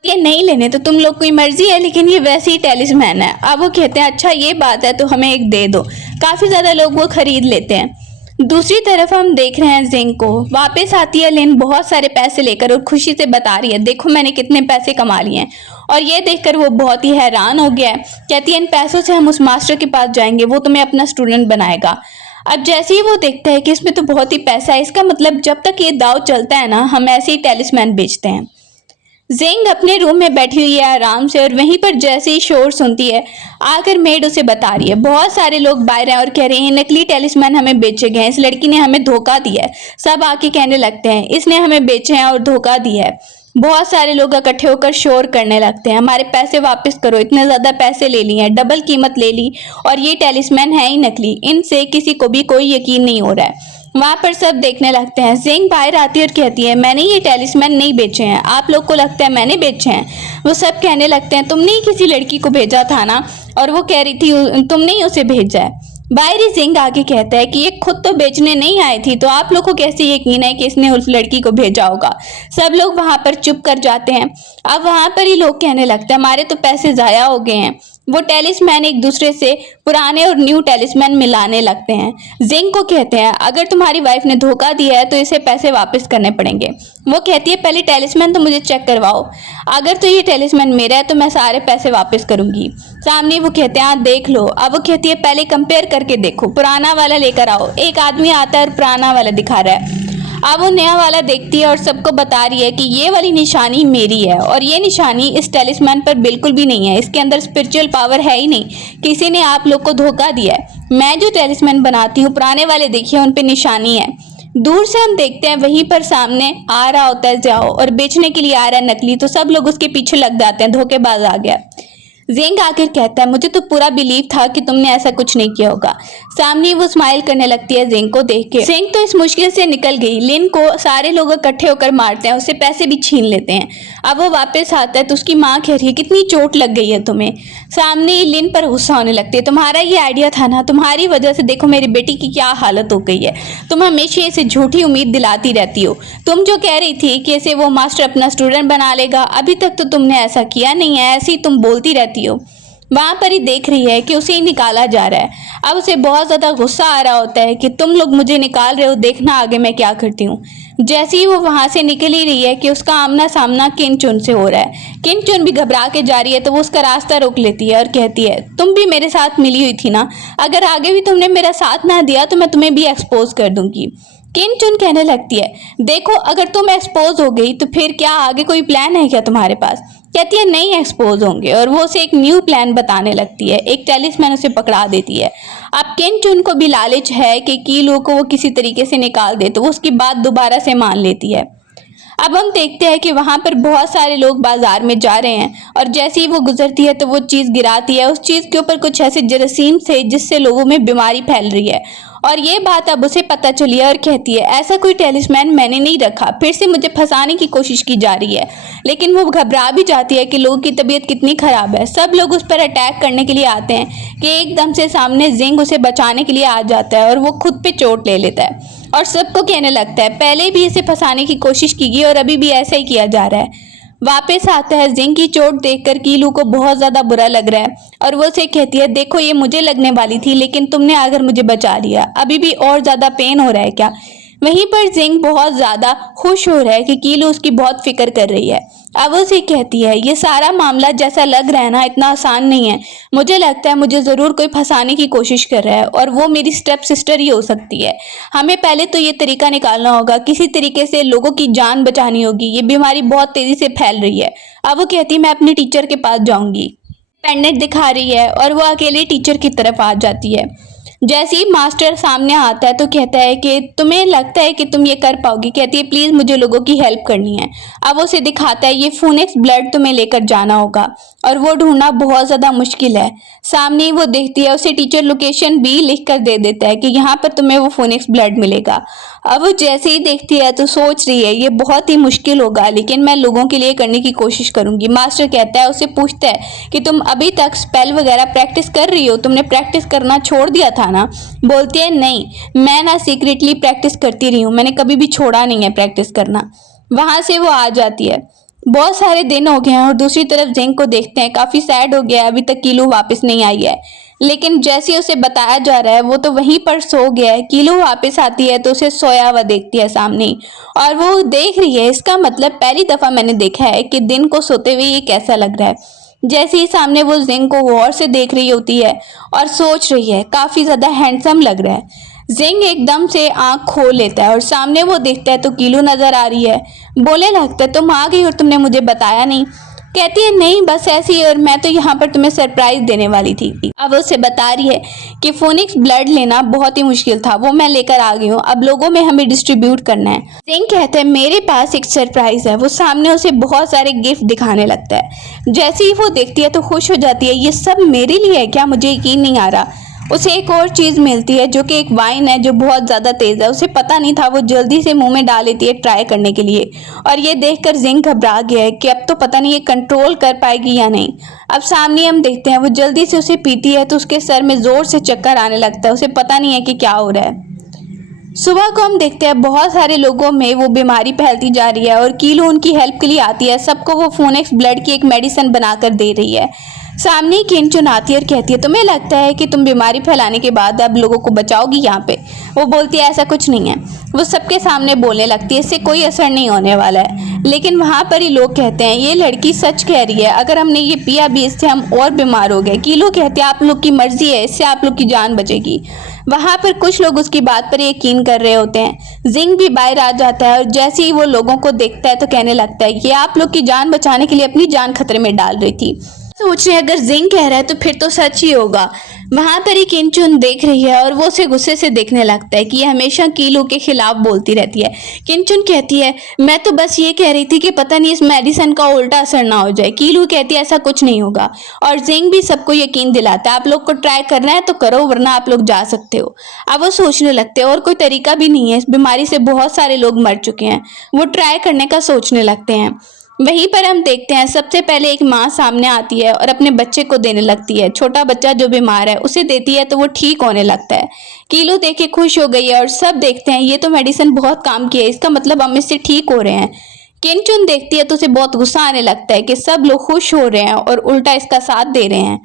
ये नहीं लेने तो तुम लोग कोई मर्जी है, लेकिन ये वैसे ही टेलिस्मैन है। अब वो कहते हैं अच्छा ये बात है तो हमें एक दे दो। काफ़ी ज़्यादा लोग वो खरीद लेते हैं। दूसरी तरफ हम देख रहे हैं जिंग को वापस आती है लिन बहुत सारे पैसे लेकर और खुशी से बता रही है देखो मैंने कितने पैसे कमा लिए हैं। और ये देखकर वो बहुत ही हैरान हो गया है। कहती है इन पैसों से हम उस मास्टर के पास जाएंगे, वो तुम्हें अपना स्टूडेंट बनाएगा। अब जैसे ही वो देखता है कि इसमें तो बहुत ही पैसा है, इसका मतलब जब तक ये दाव चलता है ना हम ऐसे ही टेलिस्मैन बेचते हैं। जिंग अपने रूम में बैठी हुई है आराम से, और वहीं पर जैसे ही शोर सुनती है आकर मेड उसे बता रही है बहुत सारे लोग बाहर हैं और कह रहे हैं नकली टेलिस्मैन हमें बेचे गए हैं, इस लड़की ने हमें धोखा दिया है। सब आके कहने लगते हैं इसने हमें बेचे हैं और धोखा दिया है। बहुत सारे लोग इकट्ठे होकर शोर करने लगते हैं हमारे पैसे वापस करो, इतने ज़्यादा पैसे ले लिए हैं, डबल कीमत ले ली, और ये टेलिस्मैन है ही नकली, इनसे किसी को भी कोई यकीन नहीं हो रहा है। वहाँ पर सब देखने लगते हैं। जिंग बाहर आती है और कहती है मैंने ये टेलिस्मैन नहीं बेचे हैं, आप लोग को लगता है मैंने बेचे हैं। वो सब कहने लगते हैं तुमने ही किसी लड़की को भेजा था ना, और वो कह रही थी तुमने ही उसे भेजा है। बाहरी जिंग आगे कहता है कि ये खुद तो बेचने नहीं आई थी, तो आप लोग को कैसे यकीन है कि इसने उस लड़की को भेजा होगा। सब लोग वहाँ पर चुप कर जाते हैं। अब वहाँ पर ही लोग कहने लगते हैं हमारे तो पैसे ज़ाया हो गए हैं। वो टेलिस्मैन एक दूसरे से पुराने और न्यू टेलिस्मैन मिलाने लगते हैं। जिंग को कहते हैं अगर तुम्हारी वाइफ ने धोखा दिया है तो इसे पैसे वापस करने पड़ेंगे। वो कहती है पहले टेलिस्मैन तो मुझे चेक करवाओ, अगर तो ये टेलिस्मैन मेरा है तो मैं सारे पैसे वापस करूंगी। सामने वो कहते हैं हाँ देख लो। अब वो कहती है पहले कंपेयर करके देखो, पुराना वाला लेकर आओ। एक आदमी आता है और पुराना वाला दिखा रहा है। अब वो नया वाला देखती है और सबको बता रही है कि ये वाली निशानी मेरी है और ये निशानी इस टेलिस्मैन पर बिल्कुल भी नहीं है, इसके अंदर स्पिरिचुअल पावर है ही नहीं, किसी ने आप लोग को धोखा दिया है। मैं जो टेलिस्मैन बनाती हूँ, पुराने वाले देखिए उन पे निशानी है। दूर से हम देखते हैं वहीं पर सामने आ रहा होता है जाओ और बेचने के लिए आ रहा है नकली, तो सब लोग उसके पीछे लग जाते हैं, धोखेबाज आ गया। जेंग आखिर कहता है मुझे तो पूरा बिलीव था कि तुमने ऐसा कुछ नहीं किया होगा। सामने वो स्माइल करने लगती है जेंग को देख के। जेंग तो इस मुश्किल से निकल गई। लिन को सारे लोग इकट्ठे होकर मारते हैं, उससे पैसे भी छीन लेते हैं। अब वो वापस आता है तो उसकी माँ कह रही है कितनी चोट लग गई है तुम्हें। सामने लिन पर गुस्सा होने लगती है, तुम्हारा ये आइडिया था ना, तुम्हारी वजह से देखो मेरी बेटी की क्या हालत हो गई है। तुम हमेशा इसे झूठी उम्मीद दिलाती रहती हो। तुम जो कह रही थी कि इसे वो मास्टर अपना स्टूडेंट बना लेगा, अभी तक तो तुमने ऐसा किया नहीं है, ऐसे ही तुम बोलती रहती हो। वहां पर ही देख रही है कि उसे ही निकाला जा रहा है। अब उसे बहुत ज्यादा गुस्सा आ रहा होता है कि तुम लोग मुझे निकाल रहे हो, देखना आगे मैं क्या करती हूँ। जैसे ही वो वहां से निकल ही रही है कि उसका आमना सामना किन चुन से हो रहा है। किन चुन भी घबरा के जा रही है तो वो उसका रास्ता रोक लेती है और कहती है तुम भी मेरे साथ मिली हुई थी ना, अगर आगे भी तुमने मेरा साथ ना दिया तो मैं तुम्हें भी एक्सपोज कर दूंगी। किन चुन कहने लगती है देखो अगर तुम एक्सपोज हो गई तो फिर क्या आगे कोई प्लान है क्या तुम्हारे पास। कहती है नहीं एक्सपोज होंगे, और वो उसे एक न्यू प्लान बताने लगती है। एक टेलिस्मैन उसे पकड़ा देती है। अब किन चुन को भी लालच है कि कीलू को वो किसी तरीके से निकाल दे, तो वो उसकी बात दोबारा से मान लेती है। अब हम देखते हैं कि वहां पर बहुत सारे लोग बाजार में जा रहे हैं और जैसे ही वो गुजरती है तो वो चीज़ गिराती है। उस चीज़ के ऊपर कुछ ऐसे जरासीम से जिससे लोगों में बीमारी फैल रही है, और ये बात अब उसे पता चली है और कहती है ऐसा कोई टेलिस्मैन मैंने नहीं रखा, फिर से मुझे फंसाने की कोशिश की जा रही है। लेकिन वो घबरा भी जाती है कि लोगों की तबीयत कितनी ख़राब है। सब लोग उस पर अटैक करने के लिए आते हैं कि एकदम से सामने जिंग उसे बचाने के लिए आ जाता है और वो खुद पे चोट ले लेता है और सबको कहने लगता है पहले भी इसे फंसाने की कोशिश की गई और अभी भी ऐसा ही किया जा रहा है। वापस आता है। जिंग की चोट देखकर कीलू को बहुत ज़्यादा बुरा लग रहा है और वो उसे कहती है देखो ये मुझे लगने वाली थी लेकिन तुमने आकर मुझे बचा लिया, अभी भी और ज़्यादा पेन हो रहा है क्या। वहीं पर जिंग बहुत ज़्यादा खुश हो रहा है कि कीलू उसकी बहुत फिक्र कर रही है। अब वो उसे कहती है ये सारा मामला जैसा लग रहा है ना इतना आसान नहीं है, मुझे लगता है मुझे ज़रूर कोई फंसाने की कोशिश कर रहा है और वो मेरी स्टेप सिस्टर ही हो सकती है। हमें पहले तो ये तरीका निकालना होगा, किसी तरीके से लोगों की जान बचानी होगी, ये बीमारी बहुत तेज़ी से फैल रही है। अब वो कहती है मैं अपनी टीचर के पास जाऊँगी। पेंडेंट दिखा रही है और वो अकेले टीचर की तरफ आ जाती है। जैसे ही मास्टर सामने आता है तो कहता है कि तुम्हें लगता है कि तुम ये कर पाओगी। कहती है प्लीज़ मुझे लोगों की हेल्प करनी है। अब उसे दिखाता है ये फोनिक्स ब्लड तुम्हें लेकर जाना होगा और वो ढूंढना बहुत ज़्यादा मुश्किल है। सामने ही वो देखती है, उसे टीचर लोकेशन भी लिख कर दे देता है कि यहाँ पर तुम्हें वो फोनिक्स ब्लड मिलेगा। अब वो जैसे ही देखती है तो सोच रही है ये बहुत ही मुश्किल होगा लेकिन मैं लोगों के लिए करने की कोशिश करूंगी। मास्टर कहता है, उसे पूछता है कि तुम अभी तक स्पेल वगैरह प्रैक्टिस कर रही हो, तुमने प्रैक्टिस करना छोड़ दिया था ना। बोलती है नहीं, मैं ना सीक्रेटली प्रैक्टिस करती रही हूँ, मैंने कभी भी छोड़ा नहीं है प्रैक्टिस करना। वहां से वो आ जाती है। बहुत सारे दिन हो गए हैं और दूसरी तरफ जिंग को देखते हैं, काफ़ी सैड हो गया है, अभी तक कीलू वापस नहीं आई है। लेकिन जैसे ही उसे बताया जा रहा है वो तो वहीं पर सो गया है। कीलू वापस आती है तो उसे सोया हुआ देखती है सामने ही, और वो देख रही है इसका मतलब पहली दफ़ा मैंने देखा है कि दिन को सोते हुए ये कैसा लग रहा है। जैसे ही सामने वो जिंग को गौर से देख रही होती है और सोच रही है काफ़ी ज़्यादा हैंडसम लग रहा है। जिंग एकदम से आंख खोल लेता है और सामने वो देखता है तो कीलू नजर आ रही है। बोलने लगता है तुम आ गई और तुमने मुझे बताया नहीं। कहती है नहीं बस ऐसे ही, और मैं तो यहाँ पर तुम्हें सरप्राइज देने वाली थी। अब वो उसे बता रही है कि फोनिक्स ब्लड लेना बहुत ही मुश्किल था, वो मैं लेकर आ गई हूँ, अब लोगों में हमें डिस्ट्रीब्यूट करना है। जिंग कहता है मेरे पास एक सरप्राइज है। वो सामने उसे बहुत सारे गिफ्ट दिखाने लगता है। जैसे ही वो देखती है तो खुश हो जाती है, ये सब मेरे लिए है क्या, मुझे यकीन नहीं आ रहा। उसे एक और चीज़ मिलती है जो कि एक वाइन है जो बहुत ज़्यादा तेज़ है, उसे पता नहीं था, वो जल्दी से मुंह में डाल लेती है ट्राई करने के लिए। और ये देखकर जिंग घबरा गया है कि अब तो पता नहीं ये कंट्रोल कर पाएगी या नहीं। अब सामने हम देखते हैं वो जल्दी से उसे पीती है तो उसके सर में ज़ोर से चक्कर आने लगता है, उसे पता नहीं है कि क्या हो रहा है। सुबह को हम देखते हैं बहुत सारे लोगों में वो बीमारी फैलती जा रही है और कीलू उनकी हेल्प के लिए आती है। सबको वो फोनिक्स ब्लड की एक मेडिसिन बनाकर दे रही है। सामने ही किंचुन आती है और कहती है तुम्हें लगता है कि तुम बीमारी फैलाने के बाद अब लोगों को बचाओगी यहाँ पे। वो बोलती है ऐसा कुछ नहीं है। वो सबके सामने बोलने लगती है इससे कोई असर नहीं होने वाला है। लेकिन वहाँ पर ही लोग कहते हैं ये लड़की सच कह रही है, अगर हमने ये पिया भी इससे हम और बीमार हो गए। कीलू कहते हैं आप लोग की मर्जी है, इससे आप लोग की जान बचेगी। वहाँ पर कुछ लोग उसकी बात पर यकीन कर रहे होते हैं। जिंग भी बाहर आ जाता है और जैसे ही वो लोगों को देखता है तो कहने लगता है कि आप लोग की जान बचाने के लिए अपनी जान खतरे में डाल रही थी। सोच रहे हैं अगर जिंग कह रहा है तो फिर तो सच ही होगा। वहां पर ही किंचुन देख रही है और वो उसे गुस्से से देखने लगता है कि ये हमेशा कीलू के खिलाफ बोलती रहती है। किंचुन कहती है मैं तो बस ये कह रही थी कि पता नहीं इस मेडिसिन का उल्टा असर ना हो जाए। कीलू कहती है ऐसा कुछ नहीं होगा। और जिंग भी सबको यकीन दिलाता है आप लोग को ट्राई करना है तो करो वरना आप लोग जा सकते हो। अब वो सोचने लगते हैं और कोई तरीका भी नहीं है, इस बीमारी से बहुत सारे लोग मर चुके हैं। वो ट्राई करने का सोचने लगते हैं। वहीं पर हम देखते हैं सबसे पहले एक माँ सामने आती है और अपने बच्चे को देने लगती है। छोटा बच्चा जो बीमार है उसे देती है तो वो ठीक होने लगता है। कीलू देख के खुश हो गई है और सब देखते हैं ये तो मेडिसिन बहुत काम की है, इसका मतलब हम इससे ठीक हो रहे हैं। किंचुन देखती है तो उसे बहुत गुस्सा आने लगता है कि सब लोग खुश हो रहे हैं और उल्टा इसका साथ दे रहे हैं।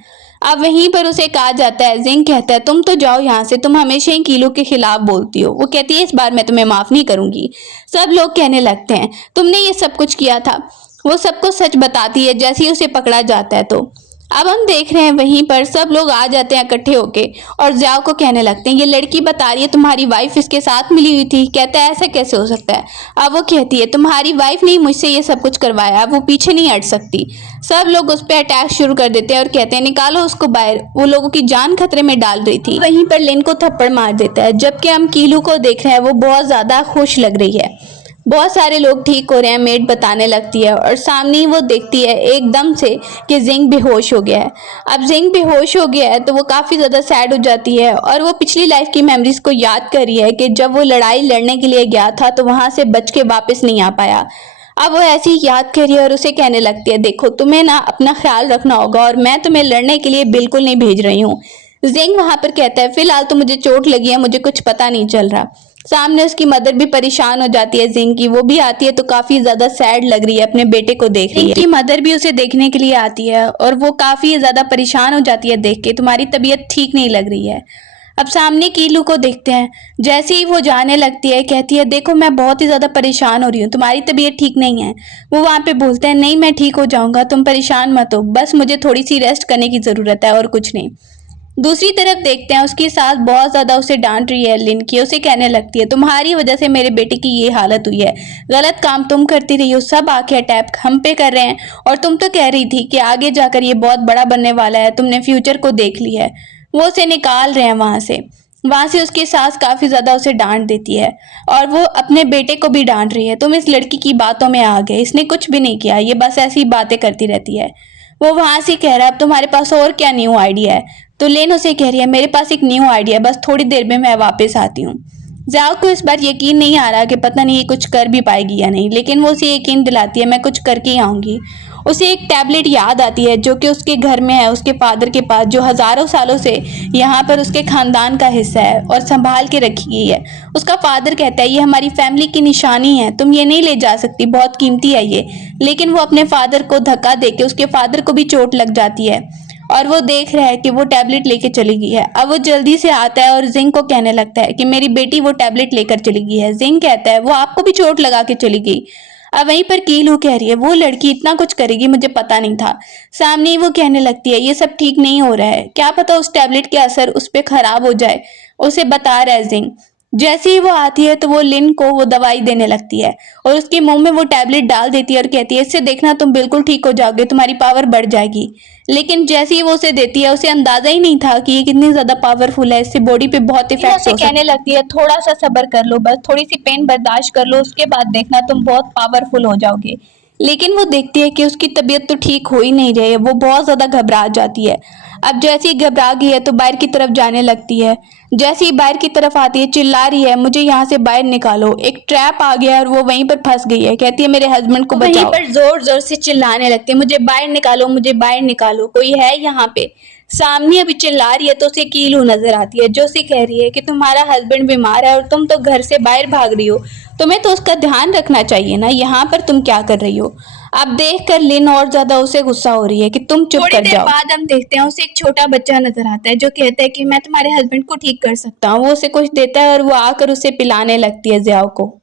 अब वहीं पर उसे कहा जाता है, जिंग कहता है तुम तो जाओ यहाँ से, तुम हमेशा ही कीलू के खिलाफ बोलती हो। वो कहती है इस बार मैं तुम्हें माफ नहीं करूंगी। सब लोग कहने लगते हैं तुमने ये सब कुछ किया था। वो सबको सच बताती है जैसे ही उसे पकड़ा जाता है। तो अब हम देख रहे हैं वहीं पर सब लोग आ जाते हैं इकट्ठे होके और जाओ को कहने लगते हैं ये लड़की बता रही है तुम्हारी वाइफ इसके साथ मिली हुई थी। कहता है ऐसा कैसे हो सकता है। अब वो कहती है तुम्हारी वाइफ ने मुझसे ये सब कुछ करवाया, वो पीछे नहीं हट सकती। सब लोग उस पर अटैक शुरू कर देते हैं और कहते हैं निकालो उसको बाहर, वो लोगों की जान खतरे में डाल रही थी। वहीं पर लिन को थप्पड़ मार देता है। जबकि हम कीलू को देख रहे हैं वो बहुत ज्यादा खुश लग रही है। बहुत सारे लोग ठीक हो रहे हैं, मेड बताने लगती है और सामने ही वो देखती है एकदम से कि जिंग बेहोश हो गया है। अब जिंग बेहोश हो गया है तो वो काफ़ी ज़्यादा सैड हो जाती है और वो पिछली लाइफ की मेमोरीज को याद कर रही है कि जब वो लड़ाई लड़ने के लिए गया था तो वहाँ से बच के वापस नहीं आ पाया। अब वो ऐसी ही याद कर रही है और उसे कहने लगती है देखो तुम्हें ना अपना ख्याल रखना होगा और मैं तुम्हें लड़ने के लिए बिल्कुल नहीं भेज रही हूँ। जिंग वहाँ पर कहता है फिलहाल तो मुझे चोट लगी है, मुझे कुछ पता नहीं चल रहा। सामने उसकी मदर भी परेशान हो जाती है जिंग की। वो भी आती है तो काफी ज्यादा सैड लग रही है, अपने बेटे को देख रही है। जिंग की मदर भी उसे देखने के लिए आती है और वो काफी ज्यादा परेशान हो जाती है देख के, तुम्हारी तबीयत ठीक नहीं लग रही है। अब सामने कीलू को देखते हैं। जैसे ही वो जाने लगती है कहती है देखो मैं बहुत ही ज्यादा परेशान हो रही हूँ, तुम्हारी तबीयत ठीक नहीं है। वो वहां पे बोलते हैं नहीं मैं ठीक हो जाऊंगा, तुम परेशान मत हो, बस मुझे थोड़ी सी रेस्ट करने की जरूरत है और कुछ नहीं। दूसरी तरफ देखते हैं उसकी सास बहुत ज्यादा उसे डांट रही है लिन की। उसे कहने लगती है तुम्हारी वजह से मेरे बेटे की ये हालत हुई है, गलत काम तुम करती रही हो, सब आके अटैक हम पे कर रहे हैं और तुम तो कह रही थी कि आगे जाकर ये बहुत बड़ा बनने वाला है, तुमने फ्यूचर को देख लिया है। वो उसे निकाल रहे हैं वहां से उसकी सास काफी ज्यादा उसे डांट देती है और वो अपने बेटे को भी डांट रही है तुम इस लड़की की बातों में आ गए, इसने कुछ भी नहीं किया, ये बस ऐसी बातें करती रहती है। वो वहां से कह रहा है अब तुम्हारे पास और क्या न्यू आइडिया है। तो लेन उसे कह रही है मेरे पास एक न्यू आइडिया, बस थोड़ी देर में मैं वापस आती हूँ। जाओ को इस बार यकीन नहीं आ रहा कि पता नहीं ये कुछ कर भी पाएगी या नहीं, लेकिन वो उसे यकीन दिलाती है मैं कुछ करके ही आऊंगी। उसे एक टैबलेट याद आती है जो कि उसके घर में है, उसके फादर के पास, जो हजारों सालों से यहाँ पर उसके खानदान का हिस्सा है और संभाल के रखी गई है। उसका फादर कहता है ये हमारी फैमिली की निशानी है, तुम ये नहीं ले जा सकती, बहुत कीमती है ये। लेकिन वो अपने फादर को धक्का देके उसके फादर को भी चोट लग जाती है और वो देख रहा है कि वो टैबलेट लेके चली गई है। अब वो जल्दी से आता है और जिंग को कहने लगता है कि मेरी बेटी वो टैबलेट लेकर चली गई है। जिंग कहता है वो आपको भी चोट लगा के चली गई। अब वहीं पर कीलू कह रही है वो लड़की इतना कुछ करेगी मुझे पता नहीं था। सामने ही वो कहने लगती है ये सब ठीक नहीं हो रहा है, क्या पता उस टैबलेट के असर उस पर खराब हो जाए, उसे बता रहा है जिंग। जैसे ही वो आती है तो वो लिन को वो दवाई देने लगती है और उसके मुंह में वो टैबलेट डाल देती है और कहती है इससे देखना तुम बिल्कुल ठीक हो जाओगे, तुम्हारी पावर बढ़ जाएगी। लेकिन जैसे ही वो उसे देती है उसे अंदाजा ही नहीं था कि ये कितनी ज्यादा पावरफुल है, इससे बॉडी पे बहुत इफेक्ट हो कहने लगती है थोड़ा सा सब्र कर लो, बस थोड़ी सी पेन बर्दाश्त कर लो, उसके बाद देखना तुम बहुत पावरफुल हो जाओगे। लेकिन वो देखती है कि उसकी तबीयत तो ठीक हो ही नहीं रही है, वो बहुत ज्यादा घबरा जाती है। अब जैसे ही घबरा गई है तो बाहर की तरफ जाने लगती है। जैसे ही बाहर की तरफ आती है चिल्ला रही है मुझे यहाँ से बाहर निकालो, एक ट्रैप आ गया है और वो वहीं पर फंस गई है। कहती है मेरे हस्बैंड को बचाओ। वहीं पर जोर जोर से चिल्लाने लगती है मुझे बाहर निकालो, मुझे बाहर निकालो, कोई है यहाँ पे। सामने अभी चिल्ला रही है तो उसे कीलू नजर आती है जो उसे कह रही है कि तुम्हारा हस्बैंड बीमार है और तुम तो घर से बाहर भाग रही हो, तुम्हें तो उसका ध्यान रखना चाहिए ना, यहाँ पर तुम क्या कर रही हो। अब देखकर लिन और ज्यादा उसे गुस्सा हो रही है कि तुम चुप कर जाओ। बाद हम देखते हैं उसे एक छोटा बच्चा नजर आता है जो कहता है कि मैं तुम्हारे हस्बैंड को ठीक कर सकता हूँ। वो उसे कुछ देता है और वो आकर उसे पिलाने लगती है ज़ियाओ को।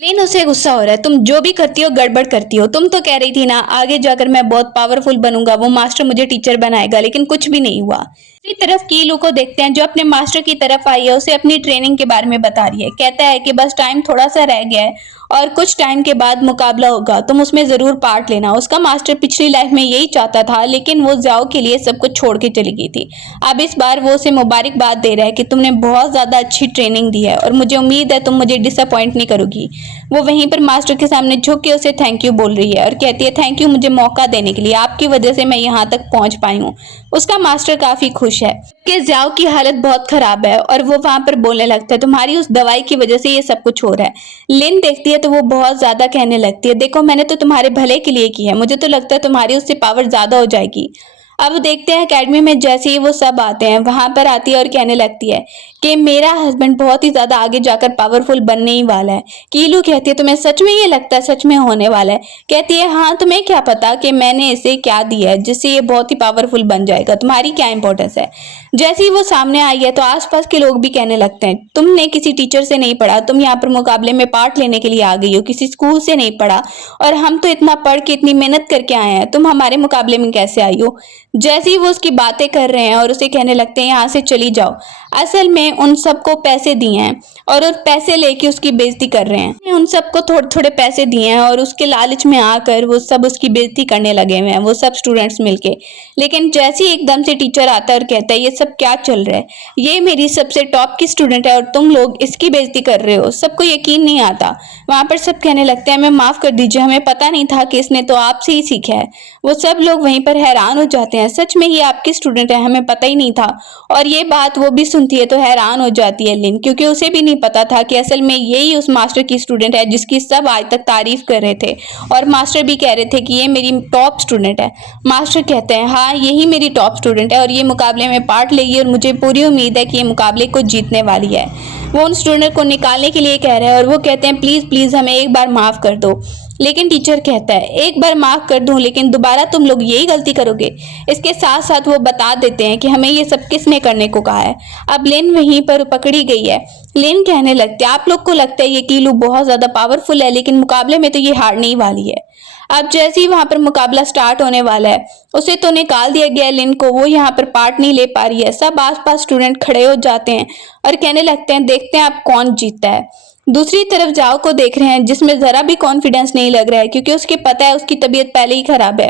लेकिन उसे गुस्सा हो रहा है, तुम जो भी करती हो गड़बड़ करती हो। तुम तो कह रही थी ना आगे जाकर मैं बहुत पावरफुल बनूंगा, वो मास्टर मुझे टीचर बनाएगा, लेकिन कुछ भी नहीं हुआ। दूसरी तरफ कीलू को देखते हैं जो अपने मास्टर की तरफ आई है, उसे अपनी ट्रेनिंग के बारे में बता रही है। कहता है कि बस टाइम थोड़ा सा रह गया है और कुछ टाइम के बाद मुकाबला होगा, तुम उसमें जरूर पार्ट लेना। उसका मास्टर पिछली लाइफ में यही चाहता था, लेकिन वो ज़ियाओ के लिए सब कुछ छोड़ के चली गई थी। अब इस बार वो उसे मुबारकबाद दे रहा है कि तुमने बहुत ज्यादा अच्छी ट्रेनिंग दी है और मुझे उम्मीद है तुम मुझे डिसअपॉइंट नहीं करोगी। वो वहीं पर मास्टर के सामने झुक के उसे थैंक यू बोल रही है और कहती है थैंक यू मुझे मौका देने के लिए, आपकी वजह से मैं यहाँ तक पहुंच पाई हूँ। उसका मास्टर काफी खुश है कि ज़ियाओ की हालत बहुत खराब है और वो वहां पर बोलने लगता है तुम्हारी उस दवाई की वजह से ये सब कुछ हो रहा है। लिन देखती है तो वो बहुत ज्यादा कहने लगती है देखो मैंने तो तुम्हारे भले के लिए की है, मुझे तो लगता है तुम्हारी उससे पावर ज्यादा हो जाएगी। अब देखते हैं एकेडमी में जैसे ही वो सब आते हैं वहां पर आती है और कहने लगती है कि मेरा हस्बैंड बहुत ही ज्यादा आगे जाकर पावरफुल बनने ही वाला है। कीलू कहती है तुम्हें सच में ये लगता है सच में होने वाला है? कहती है हाँ, तुम्हें क्या पता कि मैंने इसे क्या दिया है जिससे ये बहुत ही पावरफुल बन जाएगा, तुम्हारी क्या इंपॉर्टेंस है। जैसे ही वो सामने आई है तो आसपास के लोग भी कहने लगते हैं तुमने किसी टीचर से नहीं पढ़ा, तुम यहाँ पर मुकाबले में पार्ट लेने के लिए आ गई हो, किसी स्कूल से नहीं पढ़ा, और हम तो इतना पढ़ के इतनी मेहनत करके आए हैं, तुम हमारे मुकाबले में कैसे आई हो। जैसे ही वो उसकी बातें कर रहे हैं और उसे कहने लगते हैं यहाँ से चली जाओ, असल में उन सबको पैसे दिए हैं और पैसे लेके उसकी बेइज्जती कर रहे हैं। उन सबको थोड़े थोड़े पैसे दिए हैं और उसके लालच में आकर वो सब उसकी बेइज्जती करने लगे हुए हैं, वो सब स्टूडेंट्स मिलके। लेकिन जैसे ही एकदम से टीचर आता है और कहता है ये सब क्या चल रहा है, ये मेरी सबसे टॉप की स्टूडेंट है और तुम लोग इसकी बेइज्जती कर रहे हो, सबको यकीन नहीं आता। वहां पर सब कहने लगते हैं हमें माफ कर दीजिए, हमें पता नहीं था कि इसने तो आपसे ही सीखा है। वो सब लोग वहीं पर हैरान हो जाते हैं, सच में ये आपकी स्टूडेंट है, हमें पता ही नहीं था। और ये बात वो भी सुनती है तो हैरान हो जाती है लिन, क्योंकि उसे भी नहीं पता था कि असल में यही उस मास्टर की स्टूडेंट है जिसकी सब आज तक तारीफ कर रहे थे और मास्टर भी कह रहे थे कि ये मेरी टॉप स्टूडेंट है। मास्टर कहते हैं हाँ यही मेरी टॉप स्टूडेंट है और ये मुकाबले में पार्ट लेगी और मुझे पूरी उम्मीद है कि ये मुकाबले को जीतने वाली है। वो उन स्टूडेंट को निकालने के लिए कह रहे हैं और वो कहते हैं प्लीज प्लीज हमें एक बार माफ कर दो। लेकिन टीचर कहता है एक बार माफ कर दूं लेकिन दोबारा तुम लोग यही गलती करोगे। इसके साथ साथ वो बता देते हैं कि हमें ये सब किसने करने को कहा है। अब लिन वहीं पर पकड़ी गई है। लिन कहने लगते हैं आप लोग को लगता है ये कीलू बहुत ज्यादा पावरफुल है, लेकिन मुकाबले में तो ये हारने ही वाली है। अब जैसे ही वहां पर मुकाबला स्टार्ट होने वाला है उसे तो निकाल दिया गया है लिन को, वो यहाँ पर पार्ट नहीं ले पा रही है। सब आसपास स्टूडेंट खड़े हो जाते हैं और कहने लगते हैं देखते हैं अब कौन जीतता है। दूसरी तरफ ज़ियाओ को देख रहे हैं जिसमें जरा भी कॉन्फिडेंस नहीं लग रहा है, क्योंकि उसके पता है उसकी तबीयत पहले ही खराब है।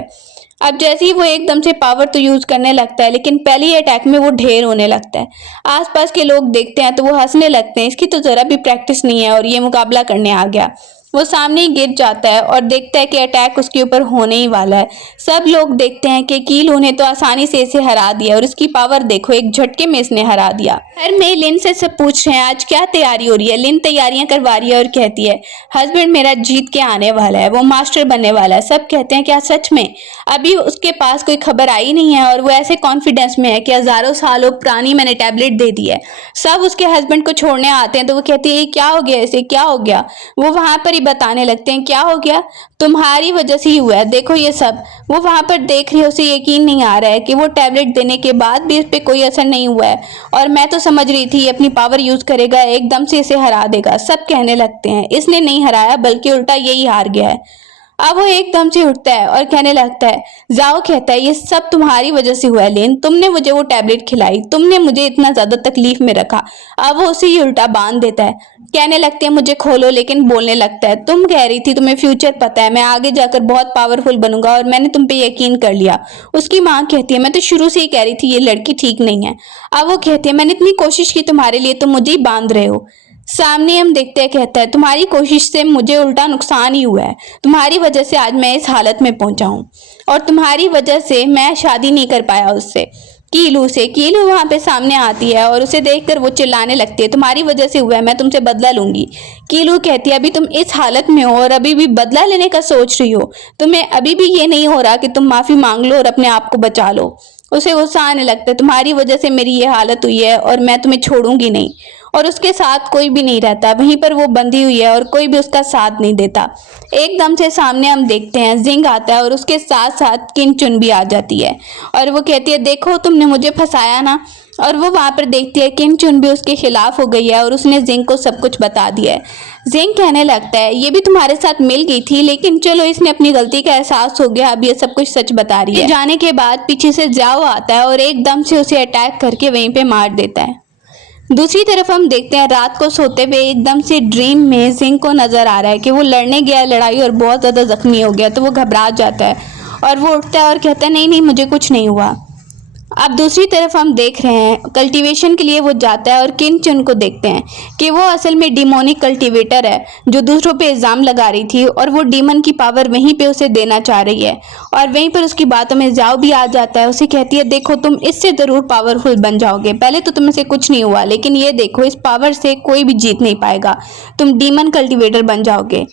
अब जैसे ही वो एकदम से पावर तो यूज करने लगता है, लेकिन पहले ही अटैक में वो ढेर होने लगता है। आसपास के लोग देखते हैं तो वो हंसने लगते हैं, इसकी तो जरा भी प्रैक्टिस नहीं है और ये मुकाबला करने आ गया। वो सामने ही गिर जाता है और देखता है कि अटैक उसके ऊपर होने ही वाला है। सब लोग देखते हैं कि कीलू ने तो आसानी से इसे हरा दिया और उसकी पावर देखो, एक झटके में इसने हरा दिया। घर में लिन से सब पूछ रहे हैं आज क्या तैयारी हो रही है। लिन तैयारियां करवा रही है और कहती है हस्बैंड मेरा जीत के आने वाला है, वो मास्टर बनने वाला है। सब कहते हैं क्या सच में? अभी उसके पास कोई खबर आई नहीं है और वो ऐसे कॉन्फिडेंस में है कि हजारों सालों पुरानी मैंने टैबलेट दे दी है। सब उसके हस्बैंड को छोड़ने आते हैं तो वो कहती है क्या हो गया इसे, क्या हो गया? वो वहां पर बताने लगते हैं क्या हो गया, तुम्हारी वजह से ही हुआ है, देखो ये सब। वो वहां पर देख रही है, उसे यकीन नहीं आ रहा है कि वो टैबलेट देने के बाद भी इस पे कोई असर नहीं हुआ है और मैं तो समझ रही थी ये अपनी पावर यूज करेगा, एकदम से इसे हरा देगा। सब कहने लगते हैं इसने नहीं हराया बल्कि उल्टा यही हार गया है। अब वो एकदम से उठता है और कहने लगता है ज़ियाओ कहता है ये सब तुम्हारी वजह से हुआ है लिन, तुमने मुझे वो टैबलेट खिलाई, तुमने मुझे इतना ज्यादा तकलीफ में रखा। अब वो उसे ही उल्टा बांध देता है, कहने लगते हैं मुझे खोलो, लेकिन बोलने लगता है तुम कह रही थी तुम्हें फ्यूचर पता है, मैं आगे जाकर बहुत पावरफुल बनूंगा और मैंने तुम पे यकीन कर लिया। उसकी माँ कहती है मैं तो शुरू से ही कह रही थी ये लड़की ठीक नहीं है। अब वो कहती है मैंने इतनी कोशिश की तुम्हारे लिए, तुम मुझे ही बांध रहे हो। सामने हम देखते हैं कहता है तुम्हारी कोशिश से मुझे उल्टा नुकसान ही हुआ है, तुम्हारी वजह से आज मैं इस हालत में पहुंचा हूं और तुम्हारी वजह से मैं शादी नहीं कर पाया उससे, कीलू से। कीलू वहां पे सामने आती है और उसे देखकर वो चिल्लाने लगती है तुम्हारी वजह से हुआ है, मैं तुमसे बदला लूंगी। कीलू कहती है अभी तुम इस हालत में हो और अभी भी बदला लेने का सोच रही हो, तुम्हें अभी भी ये नहीं हो रहा कि तुम माफी मांग लो और अपने आप को बचा लो। उसे गुस्सा आने लगता है तुम्हारी वजह से मेरी ये हालत हुई है और मैं तुम्हें छोड़ूंगी नहीं। और उसके साथ कोई भी नहीं रहता, वहीं पर वो बंधी हुई है और कोई भी उसका साथ नहीं देता। एकदम से सामने हम देखते हैं जिंग आता है और उसके साथ साथ किन चुन भी आ जाती है और वो कहती है देखो तुमने मुझे फंसाया ना। और वो वहां पर देखती है किन चुन भी उसके खिलाफ हो गई है और उसने जिंग को सब कुछ बता दिया है। जिंग कहने लगता है ये भी तुम्हारे साथ मिल गई थी, लेकिन चलो इसने अपनी गलती का एहसास हो गया, अब ये सब कुछ सच बता रही है। जाने के बाद पीछे से जाओ आता है और एकदम से उसे अटैक करके वहीं पे मार देता है। दूसरी तरफ हम देखते हैं रात को सोते हुए एकदम से ड्रीम में जिंग को नजर आ रहा है कि वो लड़ने गया लड़ाई और बहुत ज्यादा जख्मी हो गया, तो वो घबरा जाता है और वो उठता है और कहता है नहीं नहीं मुझे कुछ नहीं हुआ। अब दूसरी तरफ हम देख रहे हैं कल्टीवेशन के लिए वो जाता है और किन चुन को देखते हैं कि वो असल में डिमोनिक कल्टीवेटर है जो दूसरों पे इल्ज़ाम लगा रही थी और वो डीमन की पावर वहीं पे उसे देना चाह रही है। और वहीं पर उसकी बातों में जाओ भी आ जाता है, उसे कहती है देखो तुम इससे ज़रूर पावरफुल बन जाओगे, पहले तो तुम से कुछ नहीं हुआ लेकिन ये देखो इस पावर से कोई भी जीत नहीं पाएगा, तुम डीमन कल्टीवेटर बन जाओगे।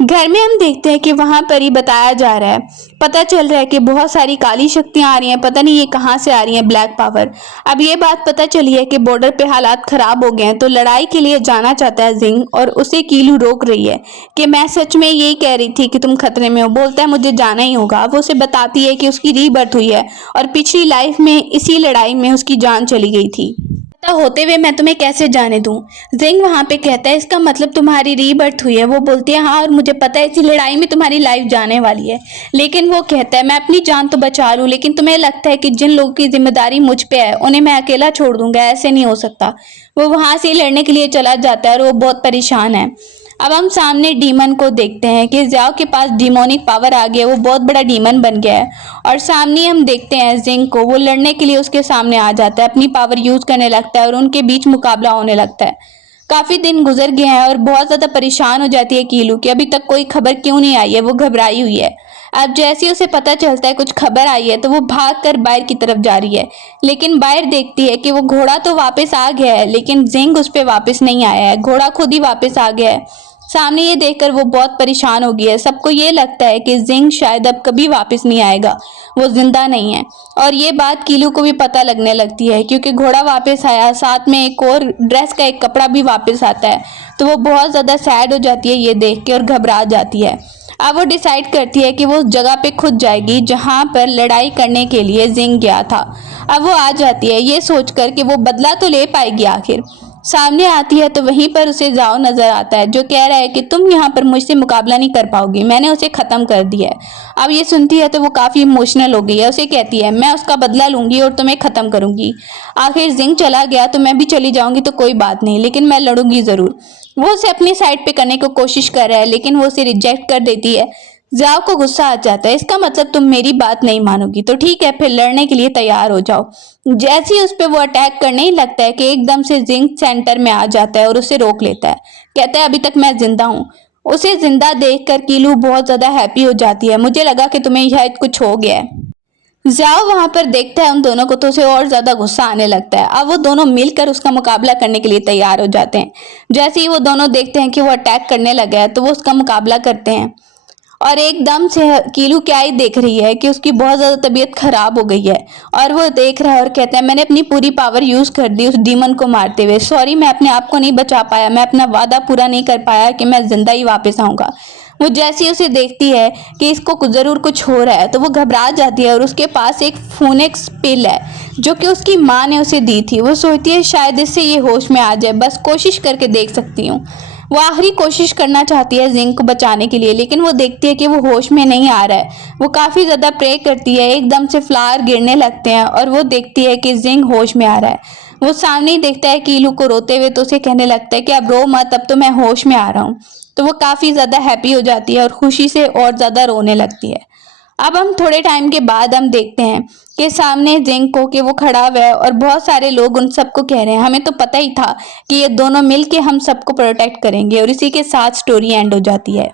घर में हम देखते हैं कि वहां पर ही बताया जा रहा है, पता चल रहा है कि बहुत सारी काली शक्तियां आ रही हैं, पता नहीं ये कहां से आ रही हैं, ब्लैक पावर। अब ये बात पता चली है कि बॉर्डर पे हालात खराब हो गए हैं, तो लड़ाई के लिए जाना चाहता है जिंग और उसे कीलू रोक रही है कि मैं सच में यही कह रही थी कि तुम खतरे में हो, बोलता है मुझे जाना ही होगा। वो उसे बताती है कि उसकी रीबर्थ हुई है और पिछली लाइफ में इसी लड़ाई में उसकी जान चली गई थी, पता होते हुए मैं तुम्हें कैसे जाने दूं। जिंग वहां पे कहता है इसका मतलब तुम्हारी रीबर्थ हुई है। वो बोलती है हाँ और मुझे पता है इसी लड़ाई में तुम्हारी लाइफ जाने वाली है, लेकिन वो कहता है मैं अपनी जान तो बचा लूं, लेकिन तुम्हें लगता है कि जिन लोगों की जिम्मेदारी मुझ पे है उन्हें मैं अकेला छोड़ दूंगा, ऐसे नहीं हो सकता। वो वहां से लड़ने के लिए चला जाता है और वो बहुत परेशान है। अब हम सामने डीमन को देखते हैं कि ज़ाओ के पास डिमोनिक पावर आ गया, वो बहुत बड़ा डीमन बन गया है और सामने हम देखते हैं जिंग को, वो लड़ने के लिए उसके सामने आ जाता है, अपनी पावर यूज करने लगता है और उनके बीच मुकाबला होने लगता है। काफी दिन गुजर गए हैं और बहुत ज्यादा परेशान हो जाती है कीलू कि अभी तक कोई खबर क्यों नहीं आई है, वो घबराई हुई है। अब जैसे ही उसे पता चलता है कुछ खबर आई है तो वो भागकर बाहर की तरफ जा रही है, लेकिन बाहर देखती है कि वो घोड़ा तो वापस आ गया है लेकिन जिंग उस पे वापस नहीं आया है, घोड़ा खुद ही वापस आ गया है। सामने ये देखकर वो बहुत परेशान हो गई है, सबको ये लगता है कि जिंग शायद अब कभी वापस नहीं आएगा, वो जिंदा नहीं है। और ये बात कीलू को भी पता लगने लगती है क्योंकि घोड़ा वापस आया, साथ में एक और ड्रेस का एक कपड़ा भी वापस आता है, तो वो बहुत ज़्यादा सैड हो जाती है ये देख के और घबरा जाती है। अब वो डिसाइड करती है कि वो उस जगह पे खुद जाएगी जहाँ पर लड़ाई करने के लिए जिंग गया था। अब वो आ जाती है ये सोचकर कि वो बदला तो ले पाएगी आखिर। सामने आती है तो वहीं पर उसे जाओ नजर आता है जो कह रहा है कि तुम यहाँ पर मुझसे मुकाबला नहीं कर पाओगी, मैंने उसे खत्म कर दिया है। अब ये सुनती है तो वो काफी इमोशनल हो गई है, उसे कहती है मैं उसका बदला लूंगी और तुम्हें खत्म करूंगी। आखिर जिंग चला गया तो मैं भी चली जाऊंगी तो कोई बात नहीं, लेकिन मैं लड़ूंगी जरूर। वो उसे अपनी साइड पे करने की कोशिश कर रहा है लेकिन वो उसे रिजेक्ट कर देती है। जाओ को गुस्सा आ जाता है, इसका मतलब तुम मेरी बात नहीं मानोगी, तो ठीक है फिर लड़ने के लिए तैयार हो जाओ। जैसे ही उस पर वो अटैक करने ही लगता है कि एकदम से जिंग सेंटर में आ जाता है और उसे रोक लेता है, कहता है अभी तक मैं जिंदा हूँ। उसे जिंदा देखकर कीलू बहुत ज्यादा हैप्पी हो जाती है, मुझे लगा कि तुम्हें शायद कुछ हो गया है। जाओ वहां पर देखता है उन दोनों को तो उसे और ज्यादा गुस्सा आने लगता है। अब वो दोनों मिलकर उसका मुकाबला करने के लिए तैयार हो जाते हैं। जैसे ही वो दोनों देखते हैं कि वो अटैक करने लगा है तो वो उसका मुकाबला करते हैं और एकदम से कीलू क्या ही देख रही है कि उसकी बहुत ज़्यादा तबीयत खराब हो गई है और वो देख रहा है और कहता है मैंने अपनी पूरी पावर यूज़ कर दी उस डीमन को मारते हुए, सॉरी मैं अपने आप को नहीं बचा पाया, मैं अपना वादा पूरा नहीं कर पाया कि मैं जिंदा ही वापस आऊँगा। वो जैसे ही उसे देखती है कि इसको ज़रूर कुछ हो रहा है तो वो घबरा जाती है और उसके पास एक फोनेक्स पिल है जो कि उसकी माँ ने उसे दी थी। वो सोचती है शायद इससे ये होश में आ जाए, बस कोशिश करके देख सकती हूँ। वो आखिरी कोशिश करना चाहती है जिंग को बचाने के लिए लेकिन वो देखती है कि वो होश में नहीं आ रहा है। वो काफ़ी ज़्यादा प्रे करती है, एकदम से फ्लावर गिरने लगते हैं और वो देखती है कि जिंग होश में आ रहा है। वो सामने ही देखता है कीलू को रोते हुए तो उसे कहने लगता है कि अब रो मत, अब तो मैं होश में आ रहा हूँ। तो वो काफ़ी ज़्यादा हैप्पी हो जाती है और खुशी से और ज़्यादा रोने लगती है। अब हम थोड़े टाइम के बाद हम देखते हैं कि सामने जिंग को कि वो खड़ा हुआ है और बहुत सारे लोग उन सबको कह रहे हैं हमें तो पता ही था कि ये दोनों मिलके हम सबको प्रोटेक्ट करेंगे, और इसी के साथ स्टोरी एंड हो जाती है।